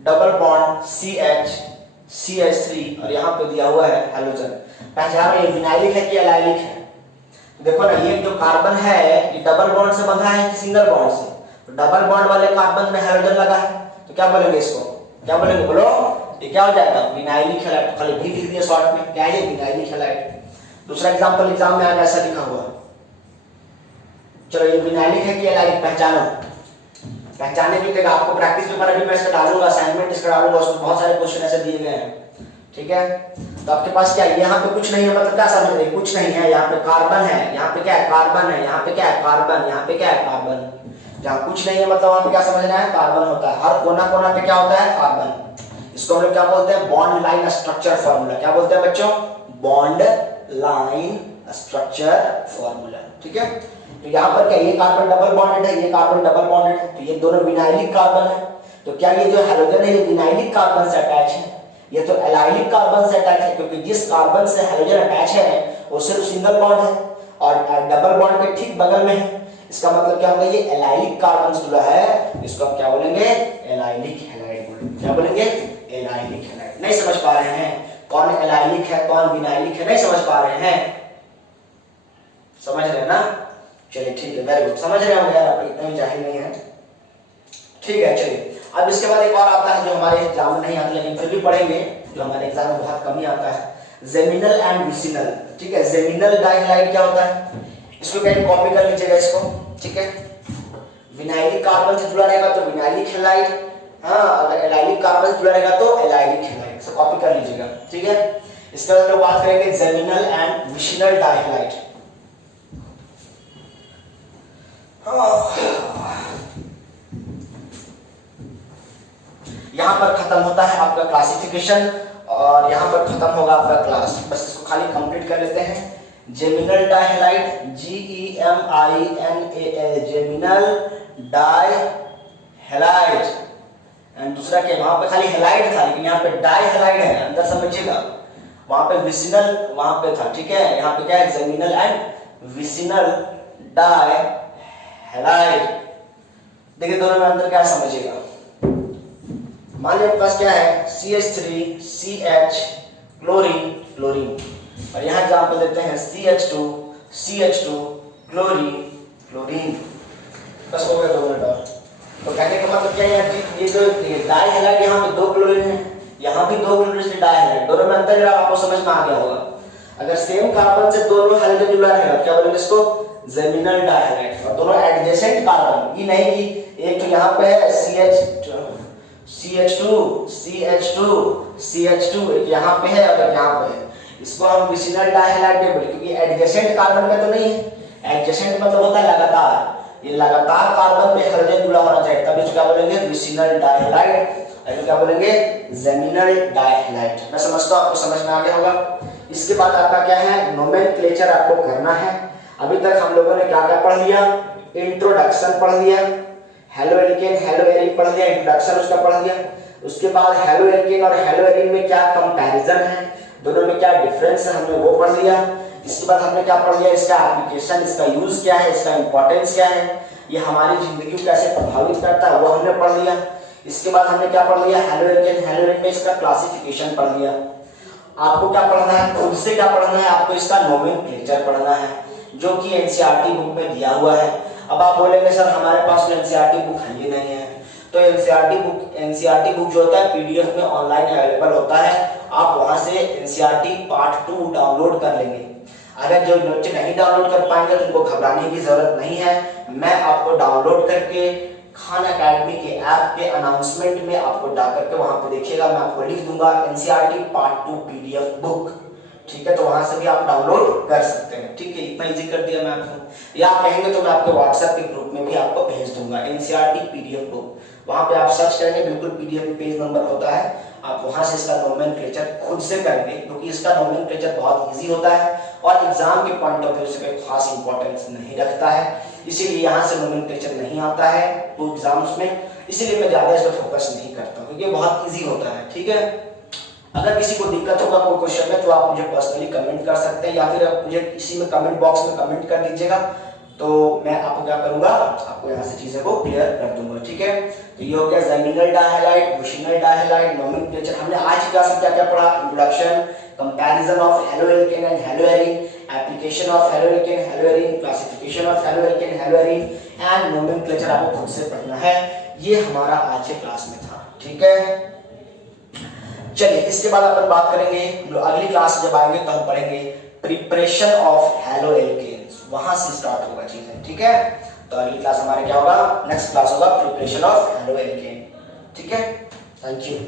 डबल बॉन्ड CH और यहाँ पे दिया हुआ है हैलोजन। पहचानो ये विनाइलिक है कि एलाइलिक है। देखो ना, ये जो कार्बन है ये डबल बॉन्ड से बंधा है कि सिंगल बॉन्ड से, तो डबल बॉन्ड वाले कार्बन में हैलोजन लगा है तो क्या बोलेंगे इसको, क्या बोलेंगे बोलो, ये क्या हो जाएगा, विनाइलिक हैलाइड। खाली भी लिख दिया शॉर्ट में, क्या है, विनाइलिक हैलाइड। दूसरा एग्जांपल एग्जाम में आया ऐसा लिखा हुआ। चलो ये विनाइलिक है कि एलाइलिक पहचानो। पहचानने के लिए आपको प्रैक्टिस पेपर अभी मैं इसका डालूंगा, असाइनमेंट इसका डालूंगा, उसमें बहुत सारे क्वेश्चन ऐसे दिए गए हैं, ठीक है। तो आपके पास क्या है, यहाँ पे कुछ नहीं है, मतलब क्या समझ रहे हैं, कुछ नहीं है, यहाँ पे कार्बन है, यहाँ पे क्या है, कार्बन है, यहाँ पे क्या है, कार्बन, यहाँ पे क्या है, कार्बन। जहाँ कुछ नहीं है मतलब वहाँ पे क्या समझना है, कार्बन होता है। हर कोना कोना पे क्या होता है, कार्बन। इसको हम लोग क्या बोलते हैं, बॉन्ड लाइन स्ट्रक्चर फॉर्मूला। क्या बोलते हैं बच्चों, बॉन्ड लाइन स्ट्रक्चर फॉर्मूला, ठीक है। तो यहाँ पर क्या, ये कार्बन डबल बॉन्डेड है, ये कार्बन डबल बॉन्डेड है, तो ये दोनों विनाइलिक कार्बन है। तो क्या ये जो हैलोजन है ये विनाइलिक कार्बन से अटैच है, ये तो एलाइलिक कार्बन से अटैच है, क्योंकि जिस कार्बन से हैलोजन अटैच है वो सिर्फ सिंगल बॉन्ड है और डबल बॉन्ड के ठीक बगल में है। इसका मतलब क्या होगा, ये एलाइलिक कार्बन से जुड़ा है, इसको हम क्या बोलेंगे, एलाइलिक हैलाइड बोलेंगे। क्या बोलेंगे, एलाइलिक हैलाइड। नहीं समझ पा रहे हैं कौन एलाइलिक है कौन विनाइलिक है, नहीं समझ पा रहे हैं, समझ रहे हैं ना, चलिए ठीक है, वेरी गुड, समझ रहे होंगे यार, आप इतना ही जाहिल नहीं है, ठीक है। चलिए अब इसके बाद एक और आता है जो हमारे एग्जाम में नहीं आता लेकिन फिर भी पढ़ेंगे, जो हमारे एग्जाम में बहुत कम ही आता है, जेमिनल एंड विसिनल, ठीक है। जेमिनल डाइहैलाइड क्या होता है, इसको कहीं कॉपी कर लीजिएगा इसको, ठीक है। विनाइलिक कार्बन से जुड़ा रहेगा तो विनाइलिक हैलाइड, हाँ, अगर एलाइलिक कार्बन से जुड़ा रहेगा तो एलाइलिक हैलाइड, इसको कॉपी कर लीजिएगा, ठीक है। इसके बाद हम लोग बात करेंगे जेमिनल एंड विसिनल डाइहैलाइड। यहाँ पर खत्म होता है आपका क्लासिफिकेशन और यहाँ पर खत्म होगा आपका क्लास, बस इसको खाली कंप्लीट कर लेते हैं। Geminal dihalide, GEMINAL, geminal dihalide. And दूसरा क्या, वहां पे खाली हैलाइड था लेकिन यहाँ पे डाइहैलाइड है, अंदर समझिएगा, वहां पे विसिनल वहां पे था, ठीक है। यहाँ पे क्या है, जेमिनल एंड विसिनल डाइहैलाइड। देखिए दोनों में अंतर क्या समझिएगा। मान लीजिए पास क्या है, CH3 CH क्लोरीन क्लोरीन, और यहाँ एग्जाम्पल देते हैं CH2 क्लोरीन क्लोरीन। बस हो गया 2 मिनट और। तो कहने का मतलब क्या है, ये जो डाइहैलाइड यहाँ पे 2 क्लोरीन है, यहाँ भी 2 क्लोरीन से डाइहैलाइड, दोनों में अंतर जरा आपको समझ में आ गया होगा। अगर सेम कार्बन से दोनों हैलोजन जुड़ा रहेगा क्या बोलेंगे इसको, जेमिनल डाइहैलाइड। और दोनों एडजेसेंट कार्बन, ये नहीं कि एक तो यहाँ पे है CH2 एक यहाँ पे है और यहाँ पे है, इसको हम विसिनल डाइहैलाइड बोलेंगे क्योंकि एडजेसेंट कार्बन में तो नहीं है। एडजेसेंट मतलब होता है लगातार, ये लगातार कार्बन पे हैलोजन जुड़ा होना चाहिए, तब इसको क्या बोलेंगे, विसिनल डाइहैलाइड, और क्या बोलेंगे, जेमिनल डाइहैलाइड। मैं समझता हूं आपको समझ में आ गया होगा। इसके बाद आपका क्या है, नोमेनक्लेचर आपको करना है। अभी तक हम लोगों ने क्या क्या पढ़ लिया, इंट्रोडक्शन पढ़ लिया, हैलोएल्केन हैलोएरीन पढ़ लिया, इंट्रोडक्शन उसका पढ़ लिया। उसके बाद हैलोएल्केन और हैलोएरीन में क्या कंपैरिजन है, दोनों में क्या डिफरेंस है, हमने वो पढ़ लिया। इसके बाद हमने क्या पढ़ लिया, इसका एप्लीकेशन, इसका यूज क्या है, इसका इंपॉर्टेंस क्या है, ये हमारी जिंदगी को कैसे प्रभावित करता है, वो हमने पढ़ लिया। इसके बाद हमने क्या पढ़ लिया, हैलोएल्केन हैलोएरीन में इसका क्लासिफिकेशन पढ़ लिया। आपको क्या पढ़ना है, खुद से क्या पढ़ना है, आपको इसका नोमेनक्लेचर पढ़ना है जो कि एनसीईआरटी बुक में दिया हुआ है। अब आप बोलेंगे सर हमारे पास तो एनसीईआरटी बुक है ही नहीं है, तो एनसीईआरटी बुक जो होता है पीडीएफ में ऑनलाइन अवेलेबल होता है, आप वहां से एनसीईआरटी पार्ट 2 डाउनलोड कर लेंगे। अगर जो बच्चे नहीं डाउनलोड कर पाएंगे तो उनको घबराने की जरूरत नहीं है, मैं आपको डाउनलोड करके खान एकेडमी के ऐप के अनाउंसमेंट में आपको डाल करके वहां पे देखिएगा, मैं आपको लिख दूंगा एनसीईआरटी पार्ट 2 पीडीएफ बुक, ठीक है, तो वहां से भी आप डाउनलोड कर सकते हैं। ठीक है, इतना इजी कर दिया मैं आपको। या आप कहेंगे तो मैं आपके व्हाट्सएप के ग्रुप में भी आपको भेज दूंगा एनसीईआरटी पीडीएफ बुक। वहां पे आप सर्च करेंगे, बिल्कुल पीडीएफ में पेज नंबर होता है, आप वहां से इसका नोमेनक्लेचर खुद से करेंगे, क्योंकि इसका नोमेनक्लेचर बहुत इजी होता है और एग्जाम के पॉइंट ऑफ व्यू से कोई खास इंपॉर्टेंस नहीं रखता है, इसीलिए यहाँ से नोमेनक्लेचर नहीं आता है वो एग्जाम्स में, इसीलिए मैं ज्यादा इस पर फोकस नहीं करता हूँ, क्योंकि बहुत ईजी होता है। ठीक है, अगर किसी को दिक्कत होगा कोई क्वेश्चन में तो आप मुझे पर्सनली कमेंट कर सकते हैं, या फिर आप मुझे इसी में कमेंट बॉक्स में कमेंट कर दीजिएगा, तो मैं आपको क्या करूंगा, आपको यहाँ से चीजें को क्लियर कर दूंगा। ठीक है, तो ये हो गया जर्मिनल डायहालाइड, बुशिनल डायहालाइड, नोमेनक्लेचर। हमने आज की क्लास में क्या क्या पढ़ा, introduction, comparison of haloalkane and haloarene, application of haloalkane haloarene, classification of haloalkane haloarene and nomenclature आपको खुद से पढ़ना है। ये हमारा आज के क्लास में था। ठीक है, चलिए इसके बाद अपन बात करेंगे, अगली क्लास जब आएंगे तो हम पढ़ेंगे प्रिपरेशन ऑफ हेलोएल्केन्स, वहां से स्टार्ट होगा चीजें। ठीक है, तो अगली क्लास हमारे क्या होगा, नेक्स्ट क्लास होगा प्रिपरेशन ऑफ हेलोएल्केन। ठीक है, थैंक यू।